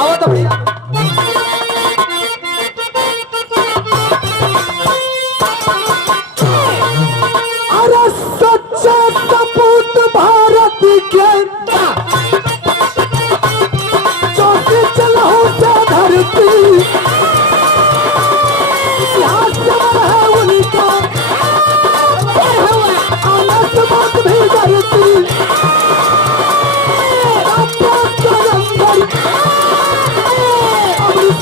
आओ तो भैया अरे सच्चा सपूत भारत के चौकी चलो धरती इतिहास है उनका आलस मत भी डरती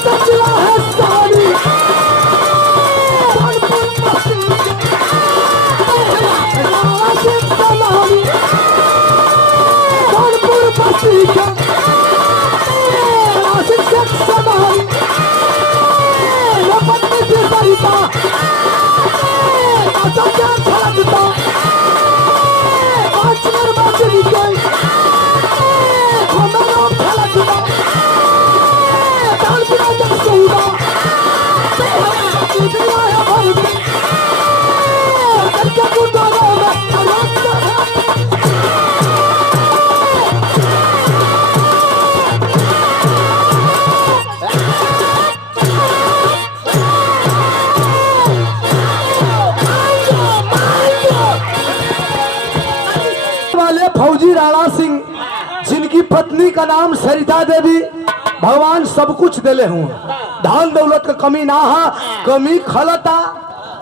सचला है सारी कानपुर बस्ती का शिक्षक समारी पत्नी से सरिता क्या छलकता पांच नंबर बजरी के हमारा छलकता वाले फौजी राणा सिंह जिनकी पत्नी का नाम सरिता देवी भगवान सब कुछ दिले हूँ धन दौलत का कमी ना है कमी खलता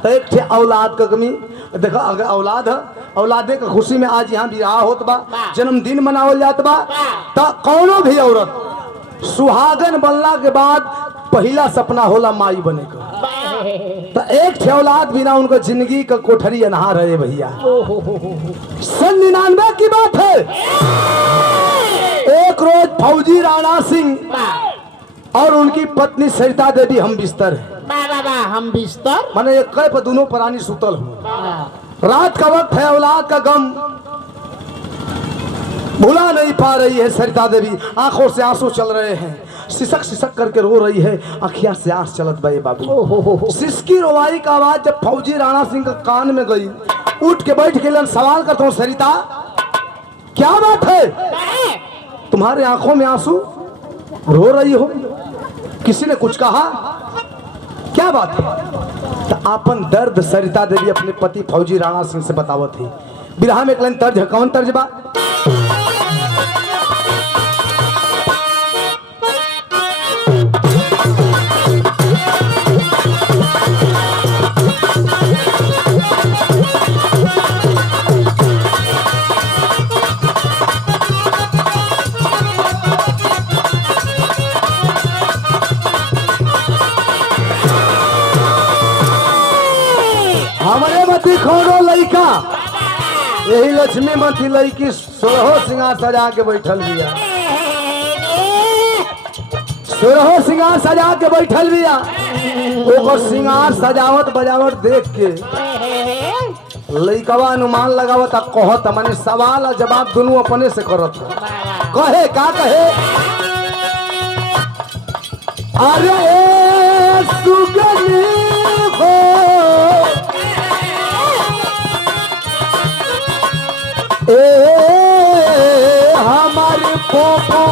तो एक थे औलाद का कमी देखो अगर औलाद है औलादे का खुशी में आज यहाँ विवाह होत बा जन्मदिन मनावल जात बा तो कौनो भी औरत सुहागन बनला के बाद पहला सपना होला माई बने का तो एक थे औलाद बिना उनका जिंदगी का कोठरी अनहार है भैया। सन 99 की बात है एक रोज फौजी राणा सिंह और उनकी पत्नी सरिता देवी हम बिस्तर है हम बिस्तर माने एक कई पर दोनों प्राणी सुतल हूँ रात का वक्त है औलाद का गम भुला नहीं पा रही है सरिता देवी आंखों से आंसू चल रहे हैं सिसक सिसक करके रो रही है अखियां से आंस चलत भाई बाबू सिसकी रोवाई का आवाज जब फौजी राणा सिंह के कान में गई उठ के बैठ के सवाल करता हूँ सरिता क्या बात है तुम्हारे आंखों में आंसू रो रही हो किसी ने कुछ कहा क्या बात है तो अपन दर्द सरिता देवी अपने पति फौजी राणा सिंह से बतावत थी बिरहा में एक लाइन तर्ज है कौन तर्ज बा हमारे मती खोनो लइका यही लक्ष्मी मती लइकी सोरहो सिंगार सजा के बैठल बिया सोरहो सिंगार सजा के बैठल बिया ओकर सिंगार सजावट बजावट देख के लइकवा अनुमान लगावत कहत माने सवाल और जवाब दोनों अपने से करत कहे का कहे अरे सुगनी हो हमारे पोपो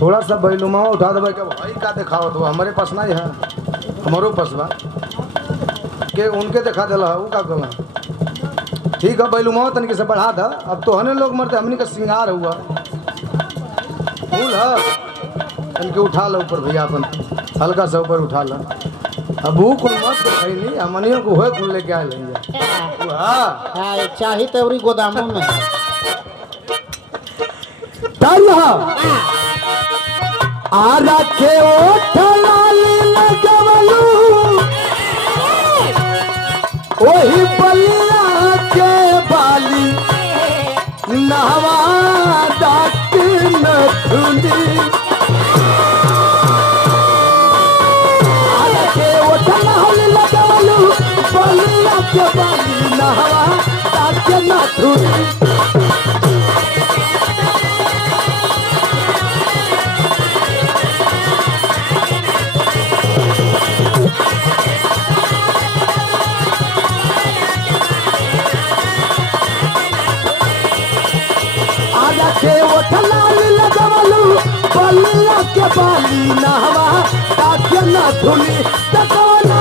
थोड़ा सा बैलुमा उठा दे भाई का दिखाओ तो हमारे पास नहीं है हमारो पास बा के उनके दिखा दिला वो का कहला ठीक है बैलुमा तनिक से बढ़ा दा अब तो हने लोग मरते हमनी का श्रृंगार हुआ फूल है इनके उठा लो ऊपर भैया अपन हल्का सा ऊपर उठा ला अब वो कुल मत खैनी हमनियों को होए कुल लेके आए ले हां चाहिए तेरी गोदामों में डाल आ रखे ओठलाली लगवलू वही बलिया के बाली नहवा दाक न धुनी बलिया के बाली नहवा ताके ना धुनी बलिया के बाली नहवा ताके न धुली तकवाना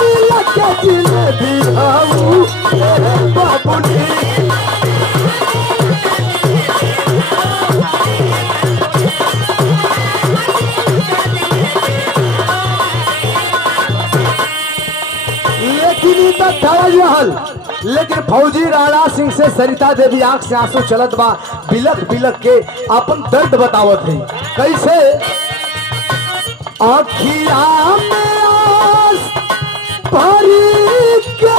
जिला के जिलेबी हाऊ ए बाबुनी लेकिन फौजी राणा सिंह से सरिता देवी आंख से आंसू चलत बा बिलक बिलक के अपन दर्द बतावत है कैसे आखिया में आस भरी के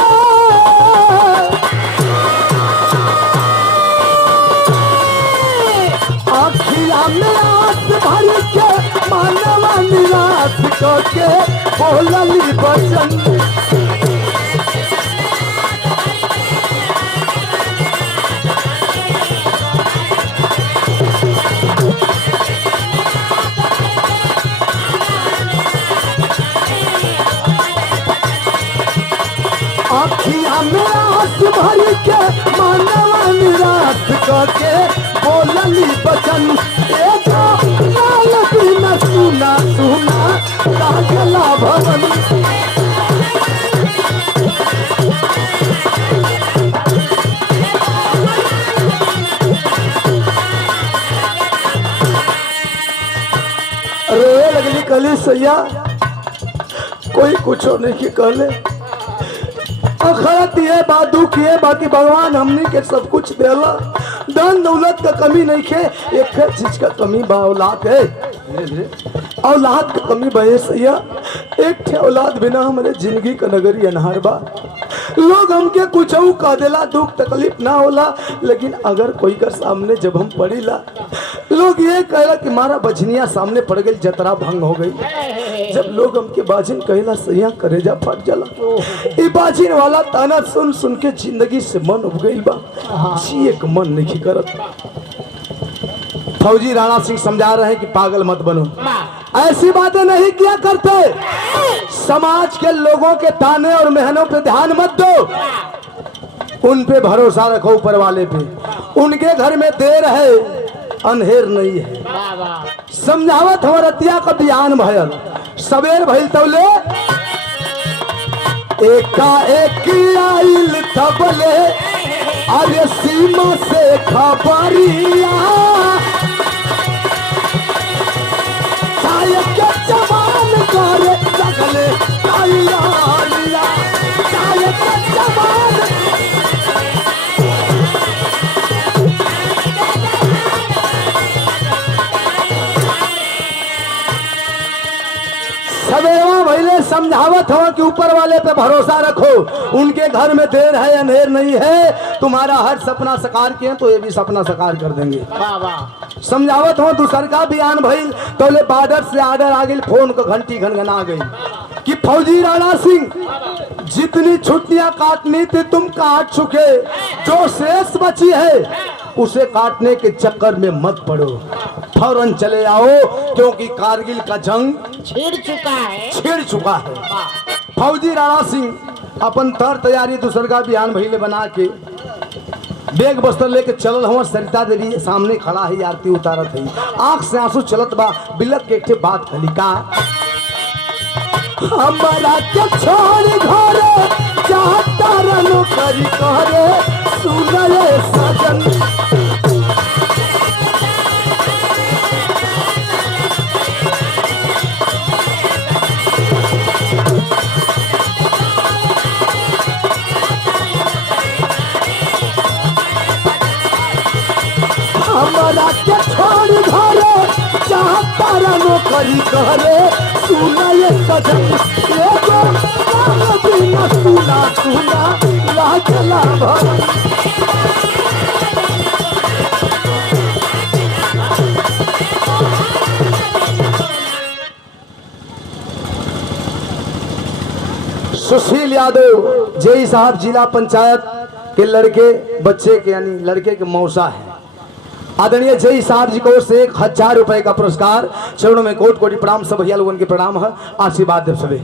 आखिया में आस भरी के मानवा निराश करके बोलली बचन भरी के मानवा निराश करके बोलली बचन एगो लाल बिना सुना सुना लागला भवन रोए लगली कली सैया कोई कुछ नहीं की कहले अखरत ये बात दुख ये बाकी भगवान हमनी के सब कुछ देला धन दौलत का कमी नहीं है एक चीज का कमी बा औलाद है धीरे धीरे औलाद का कमी बहे सैया एक ठे औलाद बिना हमारे जिंदगी का नगरी अनहार बा लोग हमके कुछ कह देला दुख तकलीफ ना होला लेकिन अगर कोई का सामने जब हम पड़ीला लोग ये कहला कि मारा बजनिया सामने पड़ गई जतरा भंग हो गई जब लोग हमके बाजिन कहला सैया करेजा फट जाला ये बाजिन वाला ताना सुन सुन के जिंदगी से मन उब गई बा जी एक मन नहीं करत फौजी राणा सिंह समझा रहे हैं कि पागल मत बनो ऐसी बातें नहीं किया करते समाज के लोगों के ताने और मेहनों पे ध्यान मत दो उन पे भरोसा रखो ऊपर वाले पे उनके घर में देर है अनहेर नहीं है समझावत हो रतिया का बयान भयल सवेर भइल तौले एका एक आइल तबले अरे सीमा से खबरिया के जवान करे लगले तैयारिया के जवान सवेरा भैले समझावत हो कि ऊपर वाले पे भरोसा रखो उनके घर में देर है अंधेर नहीं है तुम्हारा हर सपना साकार किए तो ये भी सपना साकार कर देंगे समझावत हो दूसर का बयान भइल तो ले बॉर्डर से आर्डर आ गई फोन को घंटी घनघना गई कि फौजी राणा सिंह जितनी छुट्टियां काटनी थी तुम काट चुके जो शेष बची है उसे काटने के चक्कर में मत पड़ो फौरन चले आओ क्योंकि कारगिल का जंग छिड़ चुका है फौजी राणा सिंह अपन तर तैयारी दूसर का बयान भइले बना के बेग बस्तर लेके चलल हुआ सरिता देवी सामने खड़ा है आरती उतारत है आंख से आंसू चलत बा बिलक के एक बात खली का हमारा के छोड़ घरे चाहता रनो करी करे सुनले सजन हमारा के छोड़ घरे चाहता रनो करी करे सुनले सजन एगो बिना सुना सुना लागला भवन सुशील यादव जेई साहब जिला पंचायत के लड़के बच्चे के यानी लड़के के मौसा है आदरणीय जय साहब जी को से 1000 रुपए का पुरस्कार चरणों में कोटि कोटि प्रणाम सब भैया लोगों के प्रणाम है आशीर्वाद देव सबे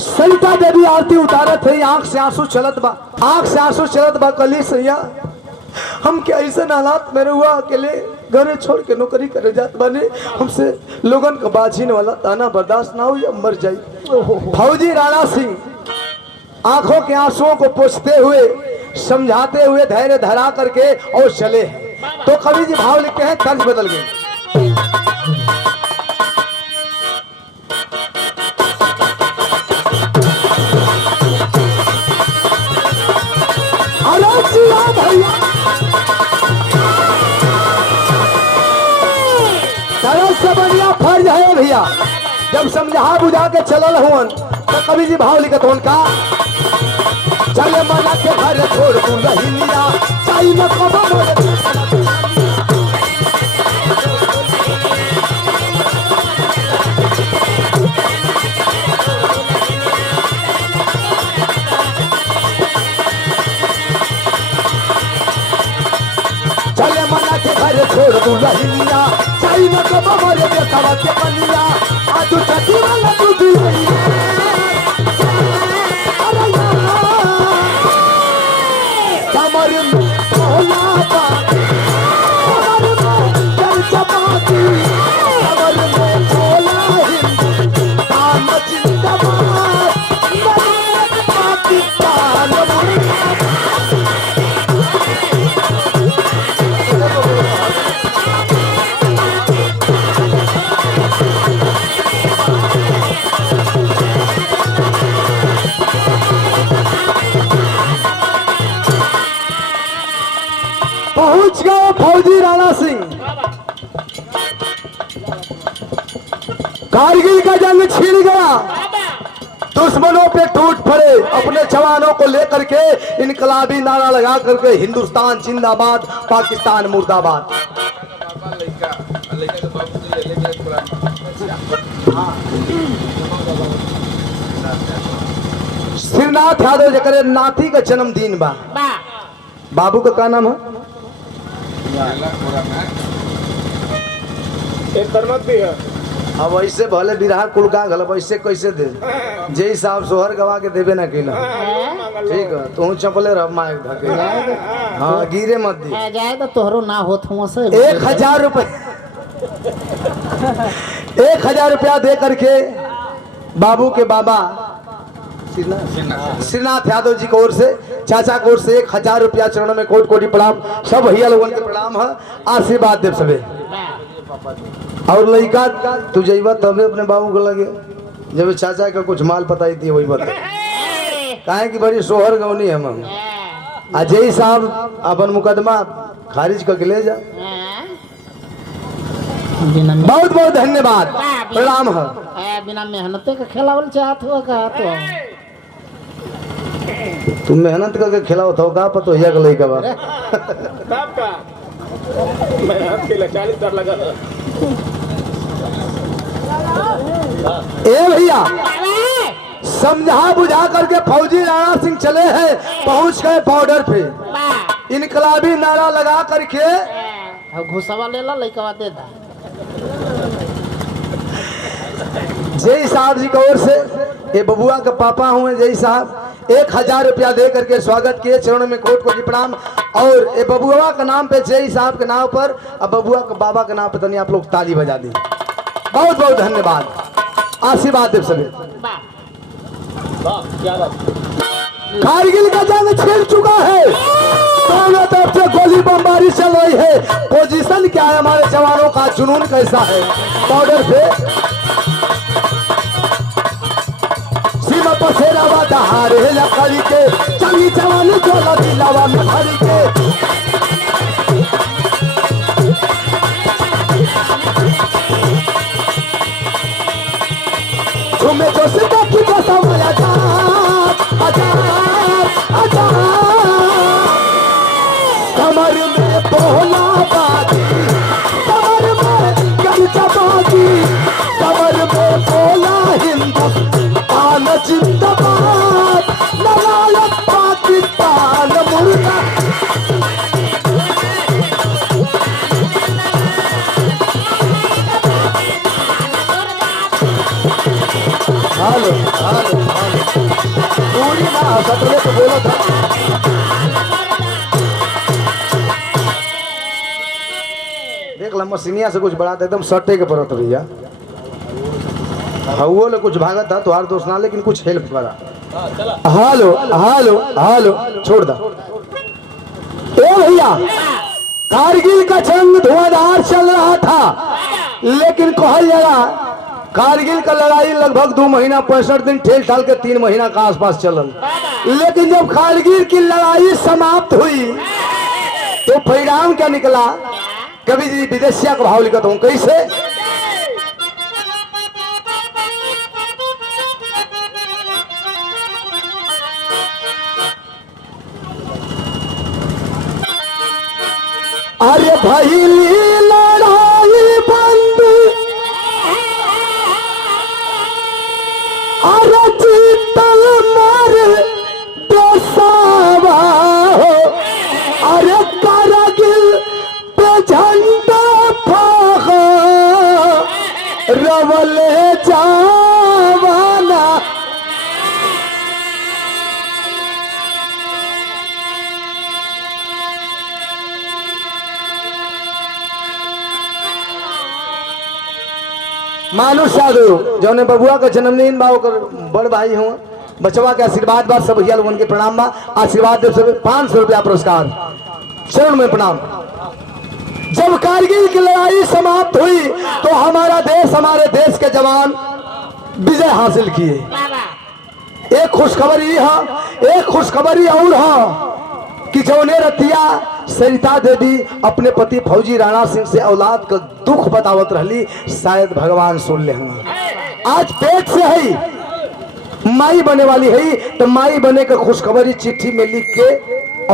सरिता देवी आरती उतारत है आंख से आंसू चलत बा कली सैया हम के ऐसे हालात मेरे हुआ अकेले घरे छोड़ के नौकरी करे जात बानी, हमसे लोगन का बाझीन वाला ताना बर्दाश्त ना हो या मर जाई। फौजी राणा सिंह आंखों के आंसुओं को पोंछते हुए, समझाते हुए धैर्य धरा करके और चले। तो कवि जी भाव लिखते हैं, तर्ज बदल गए। भैया तरह से बढ़िया फर्ज है भैया, जब समझा बुझा के चलल हुन तो कवि जी भाव लिखत हुन का, चले मना के घर छोड़ तू रहिया चाई न कबो मोरे, चले मना के घर छोड़ तू रहिया चाई न कबो मोरे बेसवा के बनिया, आज छठी वाला तू दी कमर में भोला बाबा, कमर में चर्चा बाती, कमर में भोला हिंदुस्तान जिंदाबाद, भारत पाकिस्तान पहुंच गए फौजी राणा सिंह। कारगिल का जंग छिड़ गया, दुश्मनों पे टूट पड़े, अपने जवानों को लेकर के इनकलाबी नारा लगा करके हिंदुस्तान जिंदाबाद, पाकिस्तान मुर्दाबाद। श्रीनाथ यादव जकरे नाती का जन्मदिन बा, बाबू का क्या नाम है? अब ऐसे भले बिरहा कुल का गल, ऐसे कैसे दे जे साहब सोहर गवा के देवे ना कि ना, ठीक है तू चपले रह माइक धके, हाँ गिरे मत दी जाए तो तोहरो ना होत हुआ से 1000 रुपए 1000 रुपया दे करके बाबू के बाबा श्रीनाथ यादव जी की ओर से, चाचा की ओर से 1000 रुपया चरणों में कोटि कोटि प्रणाम, सब भैया लोगों के प्रणाम है, आशीर्वाद देव सबे। और लड़का तू जइबा तबे अपने बाबू को लगे, जब चाचा का कुछ माल पताई थी वही बता, काहे कि बड़ी सोहर गौनी है हम अजय साहब अपन मुकदमा खारिज करके ले जा। बहुत बहुत धन्यवाद, प्रणाम है। बिना मेहनते का खिलावल चाहत हुआ का तो तुम मेहनत करके खिलाओ तो का पतो हिया के लइका बा तब का मेहनत के लिए 40,000 लगा। ए भैया समझा बुझा करके फौजी राणा सिंह चले हैं, पहुंच गए बॉर्डर पे, इनकलाबी नारा लगा करके घुसवा ले ला लइकवा दे दा। जय साहब जी की ओर से, ये बबुआ के पापा हुए जय साहब, 1000 रुपया दे करके स्वागत किए, चरणों में कोट कोटि प्रणाम। और ये बबुआ के नाम पे, जय साहब के नाम पर, अब बबुआ के बाबा के नाम पे तनी आप लोग ताली बजा दी। बहुत बहुत धन्यवाद, आशीर्वाद देव सभी। कारगिल का जंग छिड़ चुका है, दोनों तरफ से गोली बमबारी चल रही है, पोजीशन क्या है, हमारे जवानों का जुनून कैसा है बॉर्डर पे, सीमा पर शेरावा दहाड़ है लकड़ी के, चंगी जवानी चोला दिलावा में भरी के, तुम्हें जो सिद्धा की कसम कमर में बोला बाजी, कमर में गमछा बाजी, कमर में बोला हिंदुस्तान जिंदाबाद, नारायण पाकिस्तान मुर्दा। हालो हालो हालो पूरी ना सतरे तो बोलो था। देख ला मशीनिया से कुछ बड़ा था एकदम सटे के परत भैया हवो ले कुछ भागत था तुम्हार दोस्त ना लेकिन कुछ हेल्प करा हालो हालो हालो छोड़ दा ए भैया कारगिल का जंग धुआंधार चल रहा था लेकिन कहल जरा कारगिल का लड़ाई लगभग 2 महीना 65 दिन ठेल ठाल के 3 महीना का आसपास चलल लेकिन जब कारगिल की लड़ाई समाप्त हुई तो परिणाम क्या निकला कभी जी विदेशिया का भाव लिखता हूं कैसे अरे भैली लड़ाई बंद अरे जीतल मर देसावा हो अरे कारगिल पे झंडा फहरा रवले जावाना मानो साधु जौने बबुआ का जन्मदिन बा ओकर बड़ भाई हूँ बचवा के आशीर्वाद बा सब भैया लोगन के प्रणाम बा आशीर्वाद दे सब 500 रुपया पुरस्कार चरण में प्रणाम। जब कारगिल की लड़ाई समाप्त हुई तो हमारे देश के जवान विजय हासिल किए। एक खुशखबरी है एक खुशखबरी और है कि जौने रतिया सरिता देवी अपने पति फौजी राणा सिंह से औलाद का दुख बतावत रहली शायद भगवान सुन ले आज पेट से है माई बने वाली है तो माई बने का खुशखबरी चिट्ठी में लिख के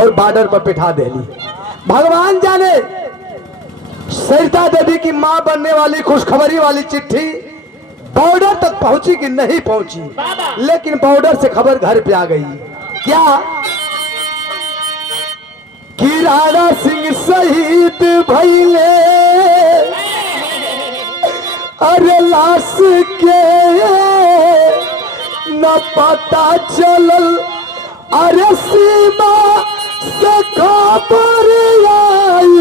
और बॉर्डर पर बैठा देली। भगवान जाने सरिता देवी की मां बनने वाली खुशखबरी वाली चिट्ठी बॉर्डर तक पहुंची कि नहीं पहुंची लेकिन बॉर्डर से खबर घर पे आ गई क्या कि राणा सिंह शहीद भइले अरे लाश के न पता चलल अरे सीमा से खबर आई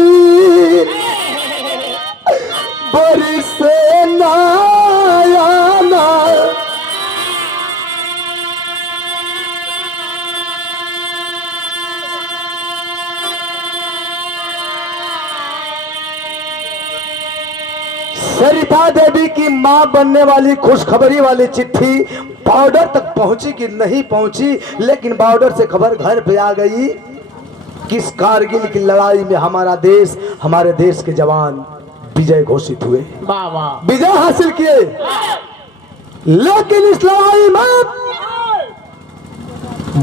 बड़ी से नायाना सरिता देवी की मां बनने वाली खुशखबरी वाली चिट्ठी बॉर्डर तक पहुंची कि नहीं पहुंची लेकिन बॉर्डर से खबर घर पे आ गई किस कारगिल की लड़ाई में हमारे देश के जवान विजय घोषित हुए विजय हासिल किए। लेकिन इस लड़ाई में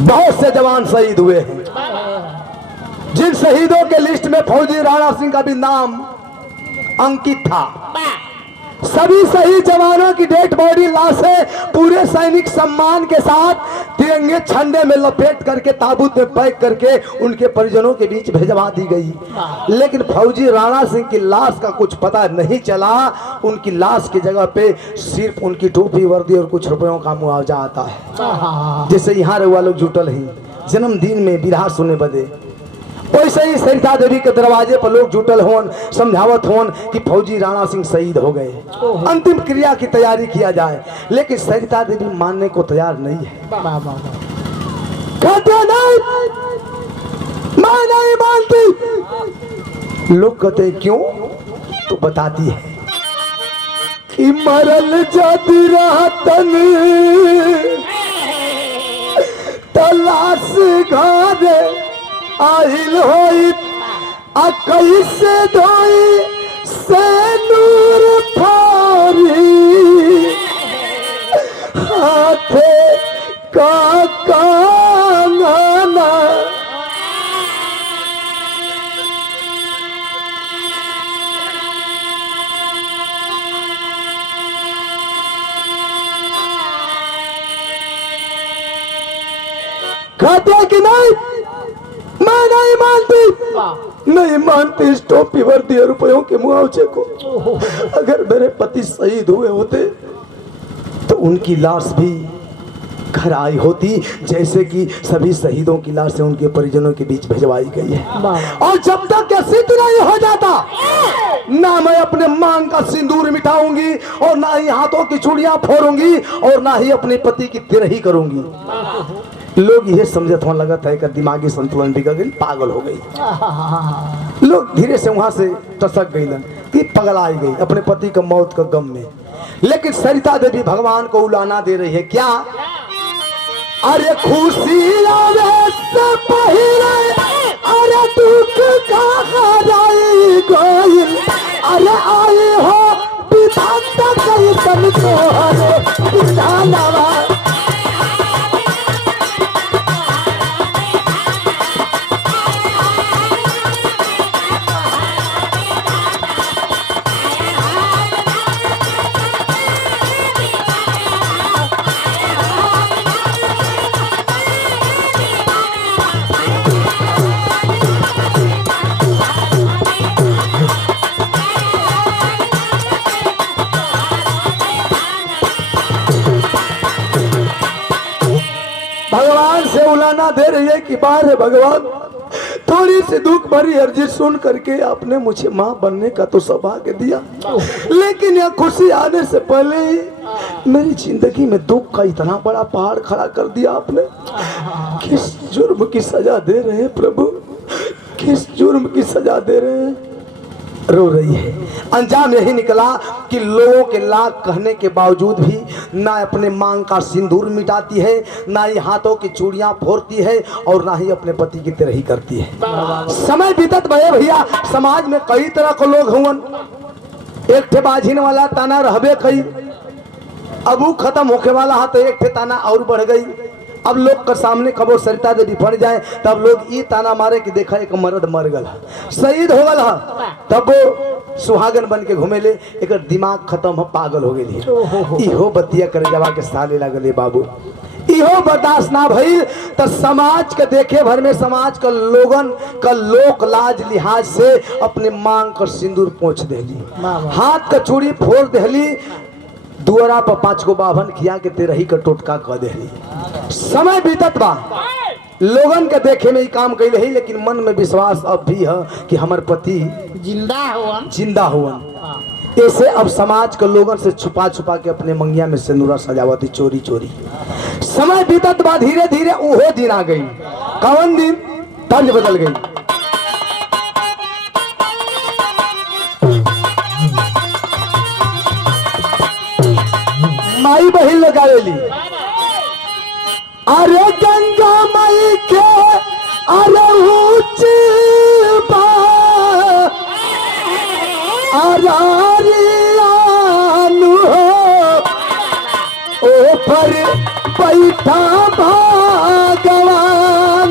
बहुत से जवान शहीद हुए हैं जिन शहीदों के लिस्ट में फौजी राणा सिंह का भी नाम अंकित था। सभी शहीद जवानों की डेड बॉडी लाशें पूरे सैनिक सम्मान के साथ तिरंगे झंडे में लपेट करके ताबूत में पैक करके उनके परिजनों के बीच भेजवा दी गई। लेकिन फौजी राणा सिंह की लाश का कुछ पता नहीं चला। उनकी लाश की जगह पे सिर्फ उनकी टोपी वर्दी और कुछ रुपयों का मुआवजा आता है। जैसे यहाँ रहुआ लोग जुटल ही जन्मदिन में विराह सुने बदे वैसे ही सरिता देवी के दरवाजे पर लोग जुटल होन समझावत होन कि फौजी राणा सिंह शहीद हो गए अंतिम क्रिया की तैयारी किया जाए लेकिन सरिता देवी मानने को तैयार नहीं है। कहते नहीं मैं नहीं मानती। लोग कहते क्यों तो बताती है कि मरल जाती रातन तलाश घारे आहिल होई आ कैसे धोई से नूर फारी हाथे का काना कहते कि नहीं मैं नहीं मानती नहीं मानती इस टोपी वर्दी और रुपयों के मुआवजे को। अगर मेरे पति शहीद हुए होते तो उनकी लाश भी घर आई होती जैसे कि सभी शहीदों की लाशें उनके परिजनों के बीच भिजवाई गई है। और जब तक सिद्ध नहीं हो जाता ना मैं अपने मांग का सिंदूर मिटाऊंगी और ना ही हाथों की चूड़ियां फोड़ूंगी और ना ही अपने पति की तिरही करूंगी। लोग ये समझत होने लगा था कि दिमागी संतुलन बिगड़ गई, पागल हो गई। लोग धीरे से वहां से टसक गई कि पगला गई अपने पति का मौत का गम में। लेकिन सरिता देवी भगवान को उलाना दे रही है, क्या? अरे खुशी आवे से पहले अरे दुख का गोइल, अरे आए हो विधाता कई तन तोहरे विधानवा। भगवान से उलाना दे रही है कि बार है भगवान, थोड़ी सी दुख भरी अर्जी सुन करके आपने मुझे माँ बनने का तो सौभाग्य दिया, लेकिन यह खुशी आने से पहले ही मेरी जिंदगी में दुख का इतना बड़ा पहाड़ खड़ा कर दिया आपने। किस जुर्म की सजा दे रहे हैं प्रभु, किस जुर्म की सजा दे रहे हैं? रो रही है। अंजाम यही निकला कि लोगों के लाख कहने के बावजूद भी ना अपने मांग का सिंदूर मिटाती है, ना ही हाथों की चूड़ियां फोड़ती है और ना ही अपने पति की तिरही करती है। समय बीतत भये भैया, समाज में कई तरह के लोग हुवन। एक ठे बाझिन वाला ताना रहबे कई, अब वो खत्म होके वाला है तो एक ठे ताना और बढ़ गई। अब लोग के सामने कबो सरिता देवी फट जाए तब लोग ये ताना मारे कि देखा एक मर्द मर गल, शहीद हो गल, तब वो सुहागन बन के घूमे ले, एक दिमाग खत्म है, पागल हो गई। इहो बतिया कर जवा के साले लगले बाबू, इहो बर्दाश्त ना भइल तो समाज के देखे भर में समाज का लोगन का लोक लाज लिहाज से अपने मांग कर सिंदूर पोंछ देली, हाथ का चूड़ी फोड़ देली, दुआरा पर 5 गो बाभन खिया के तिरही का टोटका कह देली। समय बीतत बा, लोगन के देखे में ही काम कैले ही, लेकिन मन में विश्वास अब भी है कि हमार पति जिंदा हुवन। ऐसे अब समाज के लोगन से छुपा छुपा के अपने मंगिया में सिंदूरा सजावती चोरी चोरी। समय बीतत बा, धीरे धीरे उहो दिन आ गई। कौन दिन? तर्ज बदल गई। माई बहिन लगावेली, अरे गंगा माई के अरे ऊंची अरारियानु हो, ऊपर बैठा भगवान।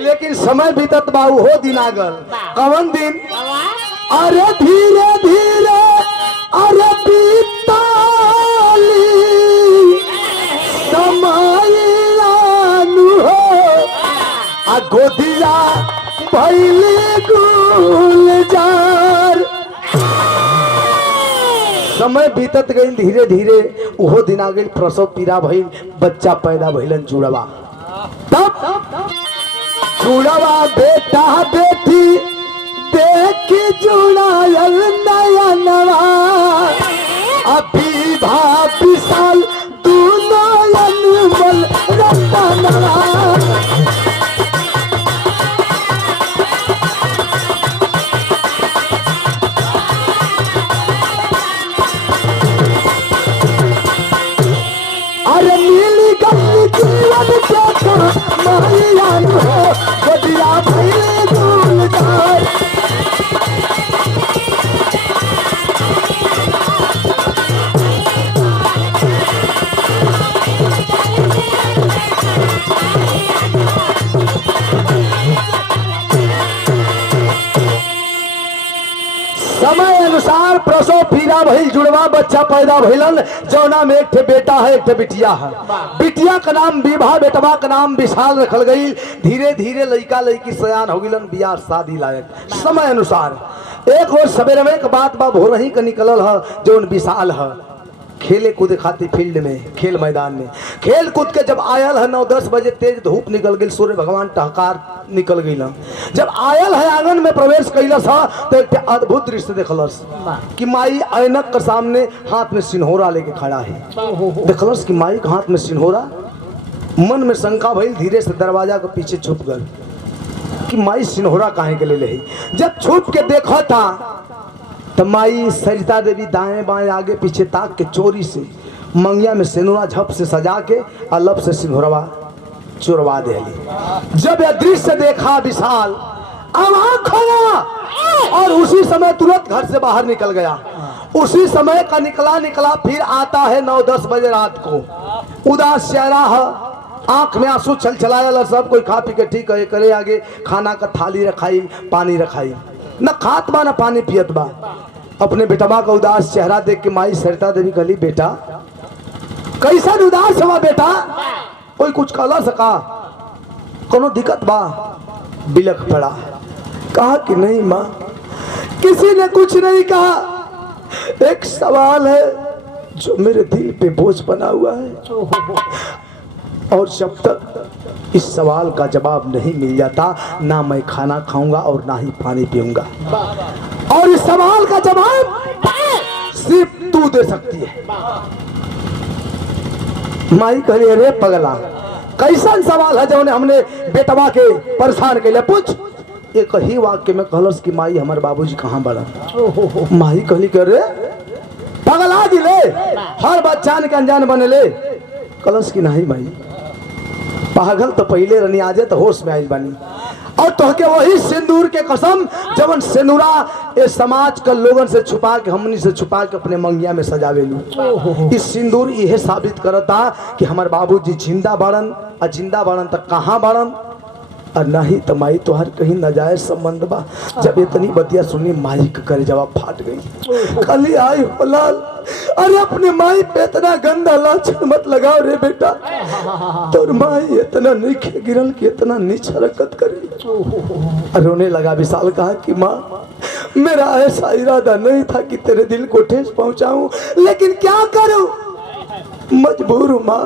लेकिन समय बीतत बा, हो दिन आ गल। कौन दिन? अरे धीरे धीरे अरे बीताली समाइलानु हो, आ गोदिया भइली गुलजार। समय बीतत गई, धीरे धीरे उहो दिन आ गई, प्रसव पीड़ा भइल, बच्चा पैदा भइलन जुड़वा। तब जुड़वा बेटा बेटी देखी जुड़ायल नया नवा, अभी भाभी साल दोनों अनमोल रतनवा। अरे नीली गली जीवन देखा माया हो, गोदिया भइले गुलजार। समय अनुसार प्रसव पीड़ा भइल, जुड़वा बच्चा पैदा भइलन, जौना में एक ठे बेटा है एक ठे बिटिया है। बिटिया का नाम विभा, बेटवा का नाम विशाल रखल गई। धीरे धीरे लड़का लड़की सयान हो गिलन, बियाह शादी लायक। समय अनुसार एक रोज सवेरे के बाद बा भोर ही का निकलल है जौन विशाल है, खेले कूदे खाती फील्ड में, खेल मैदान में खेल कूद के जब आयल है 9-10 बजे तेज धूप निकल गई, सूर्य भगवान टहकार निकल गई। जब आयल है आंगन में प्रवेश कैलस है तो एक अद्भुत दृश्य देखलस कि माई ऐनक के सामने हाथ में सिन्होरा लेके खड़ा है। देखलस कि माई के हाथ में सिन्होरा, मन में शंका भइल, धीरे से दरवाजा के पीछे छुप गल कि माई सिन्होरा काहे के ले ले। जब छुप के देखा था तो माई सरिता देवी दाएं बाएं आगे पीछे ताक के चोरी से मंगिया में सिंदूरा झप से सजा के अलग से सिंदूरवा चुरवा दे। जब यह दृश्य देखा विशाल आँख खोला और उसी समय तुरंत घर से बाहर निकल गया। उसी समय का निकला फिर आता है 9-10 बजे रात को, उदास चेहरा है, आंख में आंसू छलछलाया। सब कोई खा पी के ठीक है, करे आगे खाना का थाली रखाई, पानी रखाई, न खात बा न पानी पियत बा। अपने बेटवा का उदास चेहरा देख के माई सरिता देवी कहली, बेटा कैसा उदास हुआ बेटा, कोई कुछ कहला सका, कोनो दिक्कत बा? बिलख पड़ा, कहा कि नहीं माँ, किसी ने कुछ नहीं कहा, एक सवाल है जो मेरे दिल पे बोझ बना हुआ है और जब तक इस सवाल का जवाब नहीं मिल जाता ना मैं खाना खाऊंगा और ना ही पानी पीऊंगा, और इस सवाल का जवाब सिर्फ तू दे सकती है। माई कही, अरे पगला, कैसा सवाल है जो हमने बेटवा के परेशान के लिए पूछ। एक ही वाक्य में कहलस कि माई हमारे बाबूजी कहाँ बड़ा। माई कहली कि अरे पगला दिले, हर बात जान के अनजान बने ले। कहलस कि नहीं माई, पागल तो पहले रनी, आजे तो होश में आई बानी, और तोहके वही सिंदूर के कसम जवन सिंदूरा ये समाज के लोगन से छुपा के, हमनी से छुपा के अपने मंगिया में सजावेलू। इस सिंदूर यह साबित करता कि हमारे बाबूजी जिंदा बाड़न, और जिंदा बाड़न तो कहाँ बाड़न, और नहीं तो माई तो हर कहीं नाजायज संबंध बा। जब इतनी बतिया सुनी माई के करे जवाब फाट गई। खाली आई होलाल, अरे अपने माई पे इतना गंदा लाछन मत लगाओ रे बेटा, तो माई इतना नीचे गिरल कि इतना नीच हरकत करी। रोने लगा। विशाल कहा कि माँ मेरा ऐसा इरादा नहीं था कि तेरे दिल को ठेस पहुंचाऊं, लेकिन क्या करूं, मजबूर हूं माँ,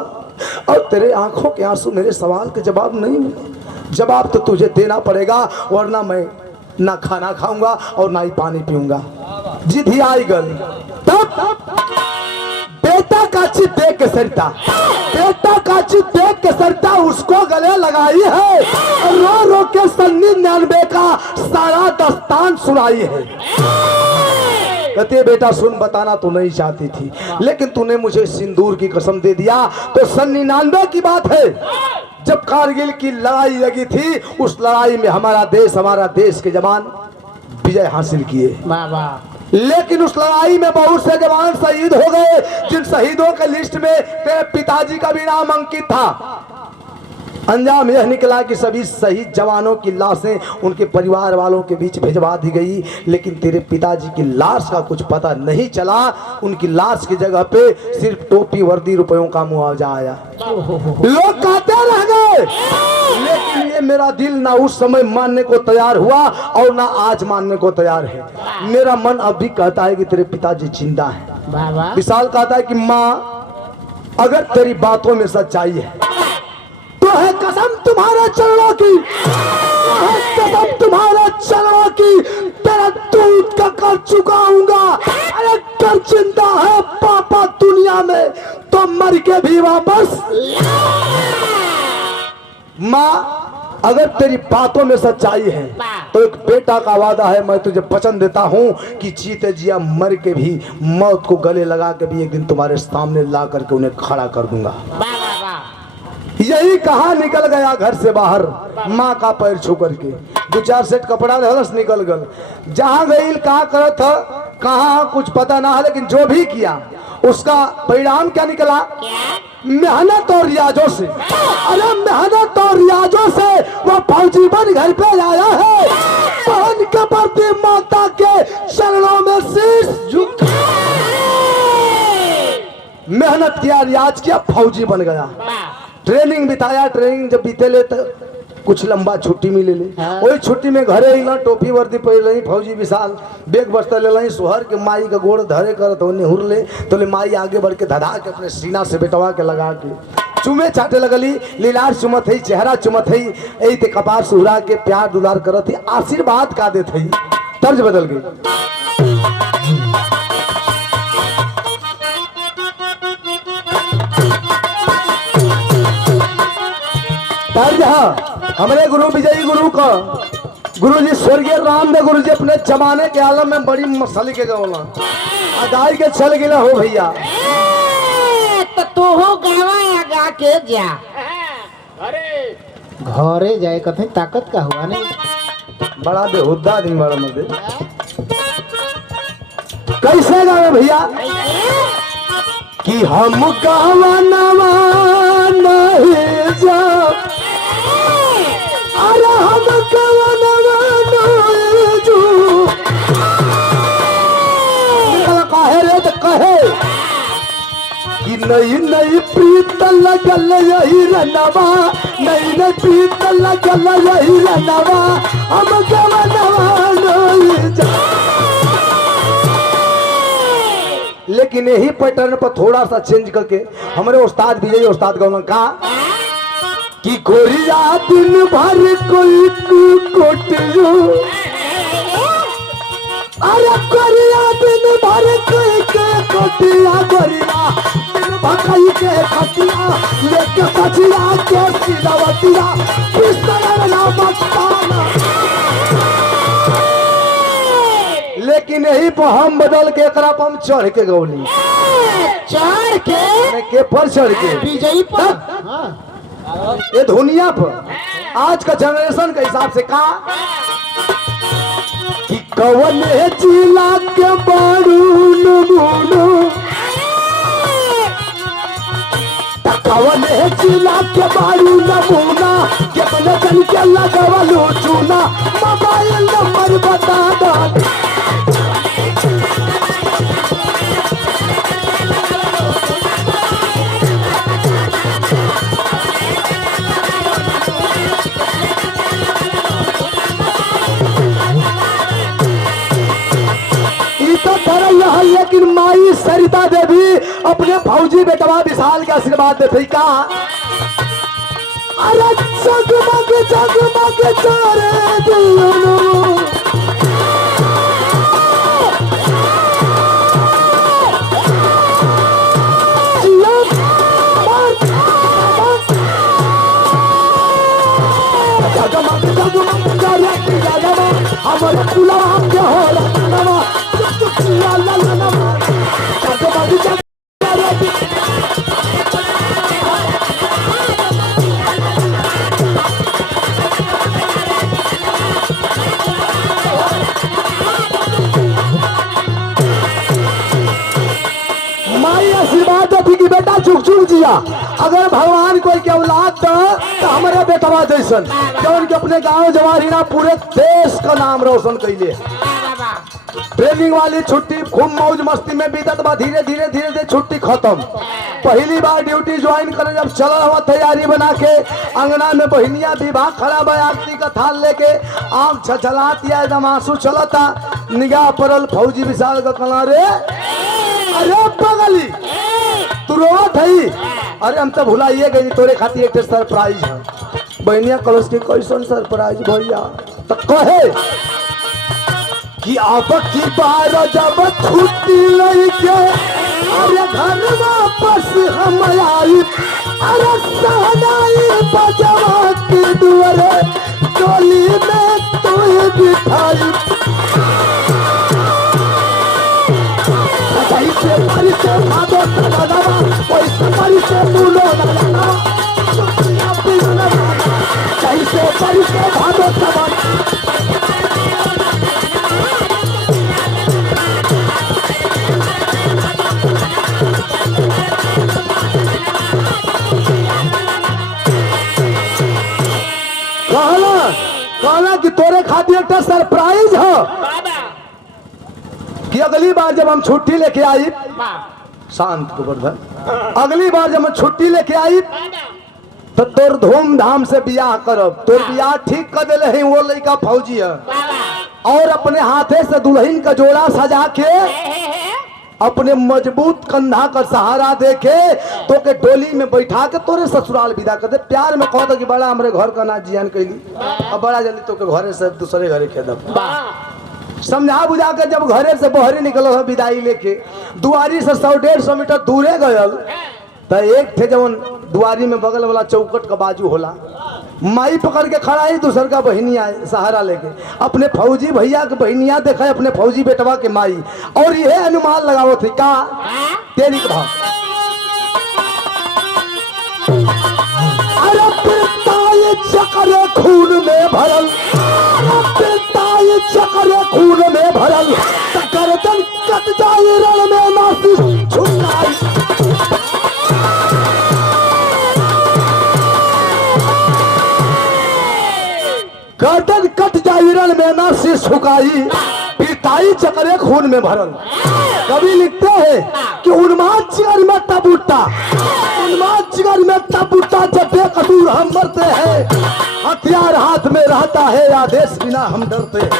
और तेरे आंखों के आंसू मेरे सवाल के जवाब नहीं मिले। जवाब तो तुझे देना पड़ेगा, वरना मैं ना खाना खाऊंगा और ना ही पानी पीऊंगा। जिद ही आई गल। तब बेटा का चित देख के सरिता, बेटा का चित देख के सरिता उसको गले लगाई है, रो रो के 99 का सारा दस्तान सुनाई है। कहते बेटा सुन, बताना तो नहीं चाहती थी, लेकिन तूने मुझे सिंदूर की कसम दे दिया तो 99 की बात है। जब कारगिल की लड़ाई लगी थी, उस लड़ाई में हमारा देश के जवान विजय हासिल किए, लेकिन उस लड़ाई में बहुत से जवान शहीद हो गए, जिन शहीदों के लिस्ट में तेरे पिताजी का भी नाम अंकित था। अंजाम यह निकला कि सभी शहीद जवानों की लाशें उनके परिवार वालों के बीच भिजवा दी गई, लेकिन तेरे पिताजी की लाश का कुछ पता नहीं चला। उनकी लाश की जगह पे सिर्फ टोपी वर्दी रुपयों का मुआवजा आया। लोग कहते रह गए, लेकिन ये मेरा दिल ना उस समय मानने को तैयार हुआ और ना आज मानने को तैयार है। मेरा मन अब भी कहता है कि तेरे पिताजी जिंदा है। विशाल कहता है कि माँ अगर तेरी बातों में सच्चाई है तो है कसम तुम्हारे चरणों की, तो है कसम तुम्हारे चरणों की, तेरा दूध का कर चुकाऊंगा। अरे कर जिंदा है पापा दुनिया में तो मर के भी वापस। माँ अगर तेरी बातों में सच्चाई है तो एक बेटा का वादा है, मैं तुझे वचन देता हूँ कि जीते जिया मर के भी, मौत को गले लगा के भी एक दिन तुम्हारे सामने ला करके उन्हें खड़ा कर दूंगा। यही कहा निकल गया घर से बाहर, माँ का पैर छू करके 2-4 सेट कपड़ा धलस निकल गल। जहाँ गई कहा करत था, कहाँ कुछ पता ना है, लेकिन जो भी किया उसका परिणाम क्या निकला? मेहनत और रियाजों से। अरे मेहनत और रियाजों से वो फौजी बन घर पे आया है, बहन के प्रति माता के चरणों में शीश झुका, मेहनत किया, रियाज किया, फौजी बन गया। ट्रेनिंग बिताया, ट्रेनिंग जब बीते ले तो कुछ लंबा छुट्टी मिले ले हाँ। वही छुट्टी में घरे अइला टोपी वर्दी पहिर लही फौजी विशाल बेग बस्तर ले लही सोहर के माई का गोड़ धरे करत हो निहुर ले तो ले माई आगे बढ़ के धधा के अपने सीना से बेटवा के लगा के चुमे चाटे लगली लीलार चुमत है चेहरा चुमत है ऐ ते कपार सुहरा के प्यार दुलार करत है आशीर्वाद का देत है तर्ज बदल गई। तर्ज है हमारे गुरु विजयी गुरु का गुरु जी स्वर्गीय रामदेव गुरु जी अपने जमाने के आलम में बड़ी मसली के गौला अदाई के चल गिला हो भैया तो तू हो गावा गा के जा अरे घरे जाए कथे ताकत का हुआ नहीं बड़ा बेहुदा आदमी बड़ा मर्दे कैसे गावे भैया कि हम गावा नवा नहीं जा अरे हम गावा नवा नहीं जो कहे रे तो कहे कि नई नई प्रीत लगल यही रनवा नई नई प्रीत लगल यही रनवा हम गावा नवा नहीं जा लेकिन यही पैटर्न पर थोड़ा सा चेंज करके हमारे उस्ताद विजयी उस्ताद गौलन का कि गोरिया दिन भर कोई कोटियो अरे गोरिया दिन भर कोई के कोटिया गोरिया दिन भर कोई के खटिया लेके सचिया के सिलवतिया पिस्तौल ना मस्ताना लेकिन यही पर हम बदल के एकरा पर हम चढ़ के गौली चढ़ के पर चढ़ के विजयी पर हाँ। ये दुनिया पर आज का जनरेशन के हिसाब से कहा कि कवन जिला के बारू नमूनो कवन जिला के बारू नमूना के बने जन के लगवलो चूना मोबाइल नंबर बता दो लेकिन माई सरिता देवी अपने फौजी बेटवा विशाल के आशीर्वाद देते का अरे जगमग जगमग तारे दिलों जगमग जगमग तारे दिलों हमारे पुलाव के होला नवा ला ला ला नवा जगमग जगमग माई आशीर्वाद थी कि बेटा चुक चुक जिया अगर भगवान कोई के औलाद तो हमारे बेटवा जैसन जौन के अपने गांव जवारीना पूरे देश का नाम रोशन कैले ट्रेनिंग वाली छुट्टी खूब मौज मस्ती में बीतत बा धीरे धीरे धीरे धीरे छुट्टी खत्म पहली बार ड्यूटी ज्वाइन करे जब चला हुआ तैयारी बना के अंगना में बहनिया विभाग खड़ा बा आरती का थाल लेके आंख छछलातिया एकदम आंसू चलता निगाह पड़ल फौजी विशाल का कला रे अरे पगली तू रोत है अरे हम तो भुलाइए गई तोरे खातिर एक सरप्राइज है बहनिया कलश के कैसन सरप्राइज भैया तो कहे कि आप की बार जब छुट्टी लेके अरे घर वापस हम आई अरे सहनाई बजवा के दुआरे टोली में तू बिठाई कैसे मरी से भागो सदावा कैसे मरी से मुलो लगाना कैसे मरी से भागो सदावा कहला कि तोरे खातिर एक सरप्राइज हो कि अगली बार जब हम छुट्टी लेके आई शांत गोवर्धन अगली बार जब हम छुट्टी लेके आई तो तोर धूमधाम से बियाह करब। तोर बियाह ठीक कर दिले हैं, वो लड़का फौजी है और अपने हाथे से दुल्हन का जोड़ा सजा के अपने मजबूत कंधा का सहारा देके तो के डोली में बैठा के तोरे ससुराल विदा कर दे। प्यार में कह दो कि बड़ा हमारे घर का ना जियान कैली, अब बड़ा जल्दी तो के घरे से दूसरे घरे खेदब। समझा बुझा के जब घरे से बहरी निकलो है विदाई लेके, दुआरी से 100-150 मीटर दूरे गयल तो एक थे जवन दुआरी में बगल वाला चौकट का बाजू होला, माई पकड़ के खड़ा है, दूसर का बहनिया सहारा लेके अपने फौजी भैया के बहनिया देखा है अपने फौजी बेटवा के माई, और यह अनुमान लगाओ थी का तेरी भाव। अरे पिताई चक्र खून में भरल, पिताई चक्र खून में भरल, गर्दन कट जाए रण में नासी छुड़ाई। गर्दन कट जाई रण में ना सिर झुकाई, पिताई चक्रे खून में भरल। कवि लिखते हैं कि उन्माद जिगर में तब उठता, उन्माद जिगर में तब उठता जब बेकसूर हम मरते हैं, हथियार हाथ में रहता है आदेश बिना हम डरते हैं।